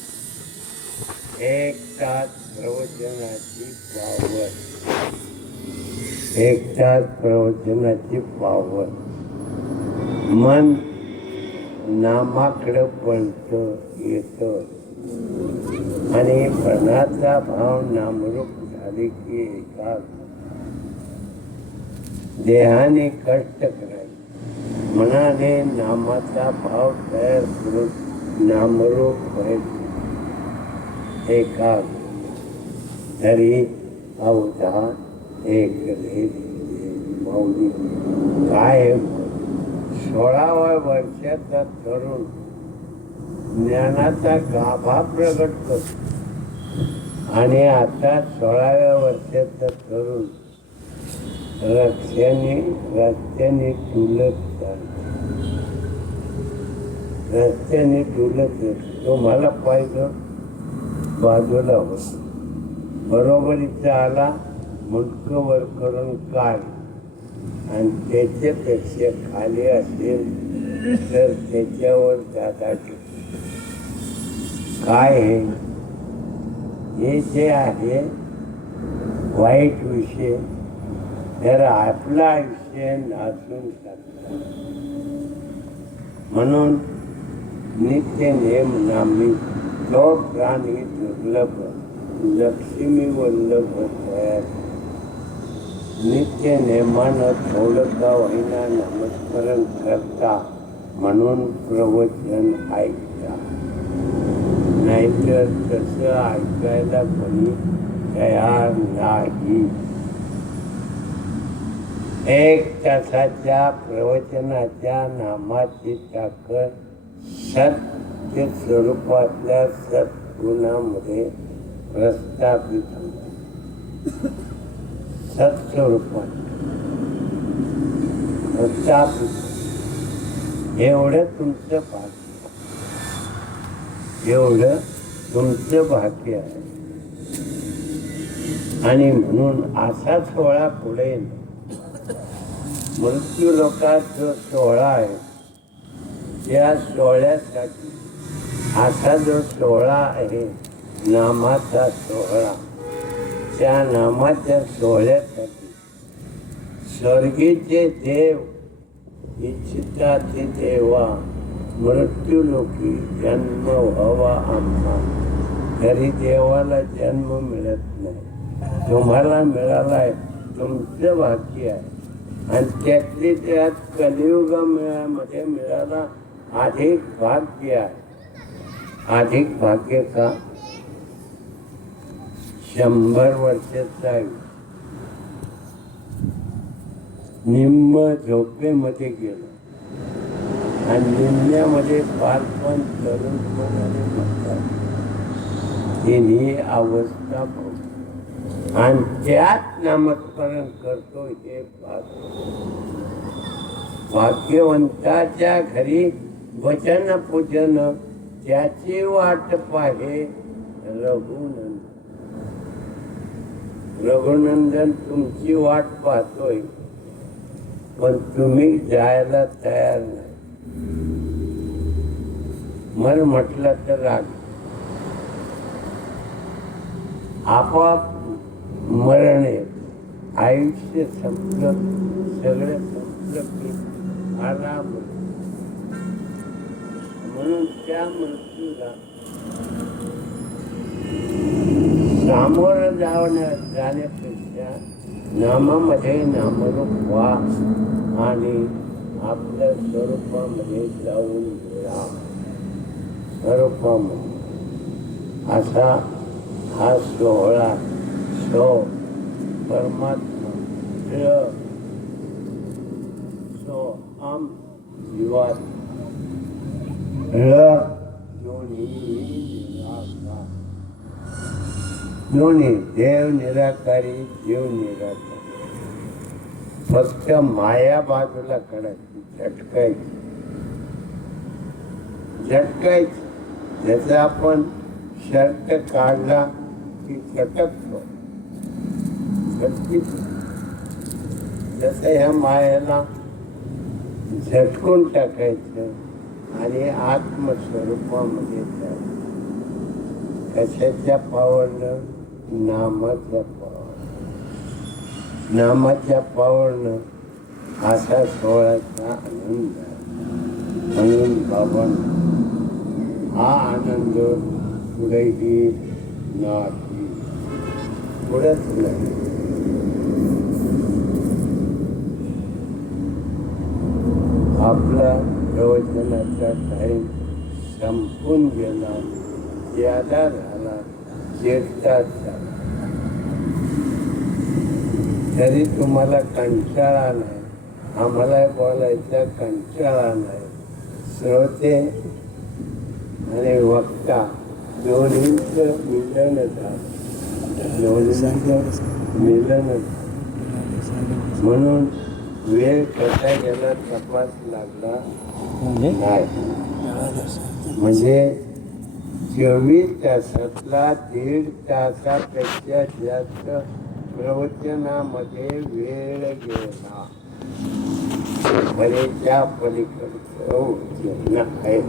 1 तास प्रवचनाची पावर मन नामाकडं पळतं येतं आणि प्राणाचा भाव नामरूप झाले की एकाच देहाने कष्ट करायचे, मनाने नामाचा भाव तयार करून नामरूप व्हायचे एकाच. तरी अवधा एक माऊली काय 16व्या वर्षाचा तरुण ज्ञानाचा गाभा प्रगट करतो आणि आता 16व्या वर्षाचा तरुण रस्त्याने डुलत तुम्हाला पाहिजे बाजूला होत. बरोबरीचा आला मुंडकं वर करून काढ आणि त्याच्यापेक्षा खाली असेल तर त्याच्यावर दादा काय हे जे आहे वाईट विषय तर आपला विषय नाचून टाकला. म्हणून नित्य नेम नामी तो प्राणी दुर्लभ लक्ष्मी वल्लभ तयार. नित्य नेमानं थोडं का होईना नामस्मरण करता म्हणून प्रवचन ऐकता, नाहीतर तसं ऐकायला कोणी तयार नाही. 1 तासाच्या प्रवचनाच्या नामाची ताकद सत्य स्वरूपातल्या सद्गुणामध्ये प्रस्थापित होते. सत्स्वरूपात प्रस्थापित. एवढं तुमचं भाग्य आहे. आणि म्हणून असा सोहळा पुढे मृत्यू लोकात जो सोहळा आहे त्या सोहळ्यासाठी असा जो सोहळा आहे नामाचा सोहळा, त्या नामाच्या सोहळ्यासाठी स्वर्गीचे देव इच्छिता ते देवा मृत्यू लोकी जन्म व्हावा आम्हा. तरी देवाला जन्म मिळत नाही. तुम्हाला मिळालाय, तुमचं भाग्य आहे. आणि त्यातली त्यात कलियुगामध्ये मिळाला अधिक भाग्य आहे. अधिक भाग्य का? 100 वर्षाचा आयुष्य निम्म झोपेमध्ये गेलं आणि निम्म्यामध्ये बालपण तरुणपणाने म्हणतात तिन्ही अवस्था आणि त्यात नामस्मरण करतो. हे भाग्यवंताच्या घरी वचन पूजन त्याची वाट पाहे रघुनंदन तुमची वाट पाहतोय, पण तुम्ही जायला तयार नाही. मला म्हटलं तर राग आपोआप मरण आहे. आयुष्य संपलं, सगळं संपलं की आला मृत्यू. म्हणून त्या मृत्यूला सामोरं जाण्यापेक्षा नामामध्ये नामरूप व्हा आणि आपल्या स्वरूपामध्ये जाऊन राहा. स्वरूपामध्ये असा हा सोहळा सो परमात्मा सो हम जीवात दोन्ही देव निराकारी जीव निराकारी. फक्त माया बाजूला काढायची, झटकायची. ज्याचा आपण शर्ट काढला की झटकतो. जसं ह्या मायाला झटकून टाकायचं आणि आत्मस्वरूपामध्ये जायचं. कशाच्या पावरनं? नामाच्या पावर. नामाच्या पावरनं असा सोहळ्याचा आनंद आहे. म्हणून बाबा हा आनंद पुढेही नाही, पुढंच नाही. आपला प्रवचनाचा टाईम संपून गेला, ज्यादा झाला, जेवतात झाला. तरी तुम्हाला कंटाळा नाही, आम्हाला बोलायचा कंटाळा नाही. श्रोते आणि वक्ता दोन्हींचं मिलन झालं, मिलन झालं. म्हणून वेळ कसा गेला तपास लागला नाही. म्हणजे 24 तासातला 1.5 तासापेक्षा जास्त प्रवचनामध्ये वेळ गेला. बरेच्या पलीकडचं जीवन आहे.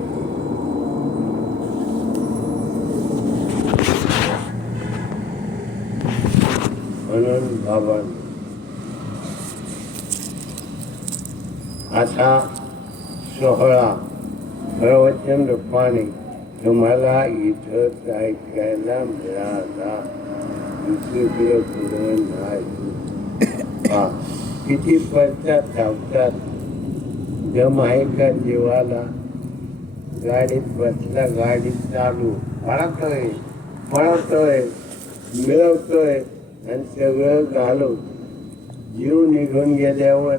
म्हणून बाबा असा सोहळा प्रवचन रूपाने तुम्हाला इथंच ऐकायला मिळाला, दुसरीकडे पुढं नाही. किती पश्चात धावतात. दम आहे का जीवाला? गाडीत बसला, गाडी चालू, पळतोय, मिळवतोय आणि सगळं घालवतो. जीव निघून गेल्यावर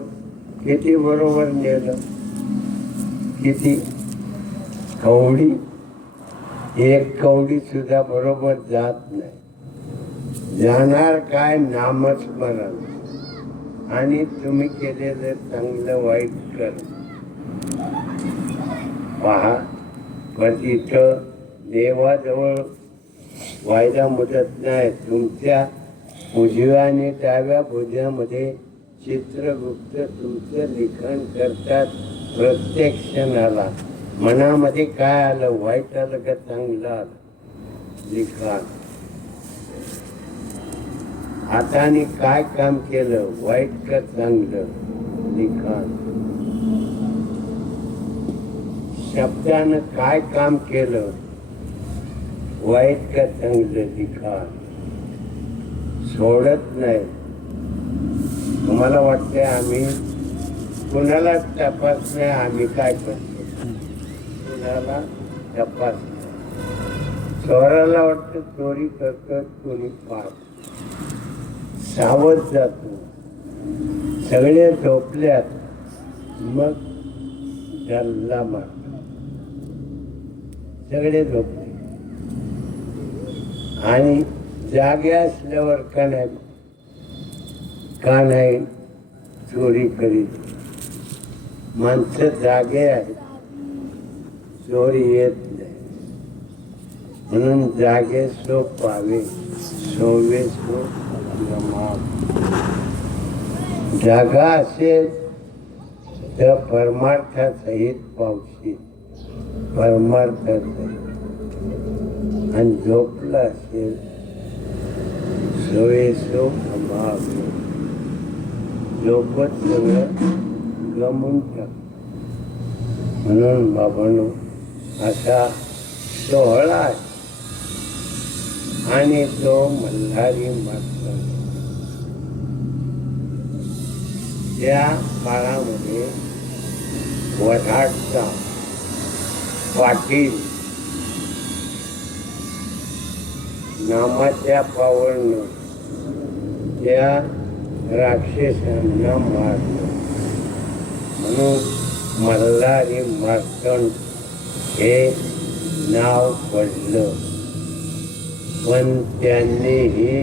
किती बरोबर नेलं? किती कवडी? एक कवडी सुद्धा बरोबर जात नाही. जाणार काय? नामस्मरण आणि तुम्ही केलेलं चांगलं वाईट कर. पहा, पण इथं देवाजवळ व्हायला मुदत नाही. तुमच्या उजव्या आणि डाव्या भुजामध्ये चित्रगुप्त तुमचं लिखाण करतात. प्रत्येक क्षणाला मनामध्ये काय आलं, वाईट आलं का चांगलं आलं, लिखाण. हाताने काय काम केलं, वाईट का चांगलं, लिखाण. शब्दानं काय काम केलं, वाईट का चांगलं, लिखाण. सोडत नाही. तुम्हाला वाटतंय आम्ही कुणाला तपास नाही, आम्ही काय करतो, कुणाला तपास नाही. चोराला वाटतं चोरी करतो, कोणी पाप. सावध जातो. सगळे झोपल्यात, मग गल्ला मारतो. सगळे झोपले आणि जागे असल्यावर का नाही चोरी करीत? माणसं जागे आहेत, चोरी येत नाही. म्हणून जागे सो पावे, सोवे सो गमावे. जागा असेल तर परमार्थासहित पावशी, परमार्थासहित. आणि झोपला असेल सोयीसो अभाव लोकच सगळं गमून टाक. म्हणून बाबांनो असा सोहळा आहे आणि तो मल्हारी मात्र त्या काळामध्ये वऱ्हाडचा पाटील नामाच्या पावलनं त्या राक्षसांना मारलं म्हणून मल्हारी मार्तंड हे नाव पडलं. पण त्यांनीही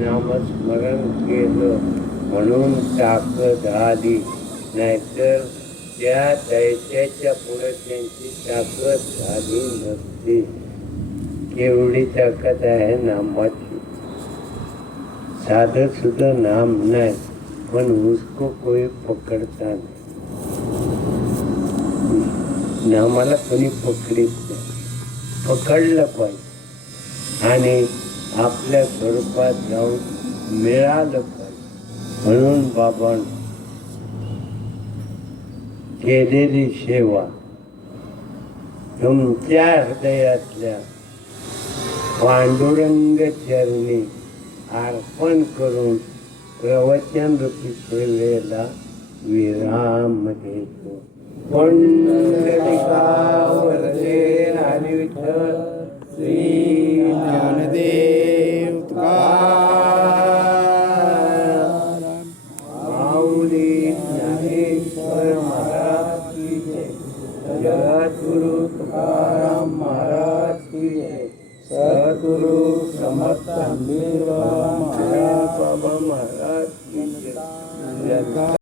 नामस्मरण केलं म्हणून ताकद आली, नाहीतर त्या दैत्याच्या पुढे त्यांची ताकद झाली नसती. केवढी ताकद आहे नामाची. साधं सुद्धा नाम नाही, पण उसको कोई पकडता नाही. नामाला कोणी पकडीत नाही. पकडलं पाहिजे आणि आपल्या स्वरूपात जाऊन मिळालं पाहिजे. म्हणून बाबांनी केलेली सेवा तुमच्या हृदयातल्या पांडुरंग चरणी अर्पण करून प्रवचन रूपी सेवेला विराम देतो. पुंडलिकावरते हरी विठ्ठल श्री ज्ञानदेव तुकाराम माऊली ज्ञानेश्वर महाराज की जय. जगद्गुरु तुकाराम महाराज की जय. सद्गुरु समर्थ हंबीरराव महाराज बाबा महाराज की जय.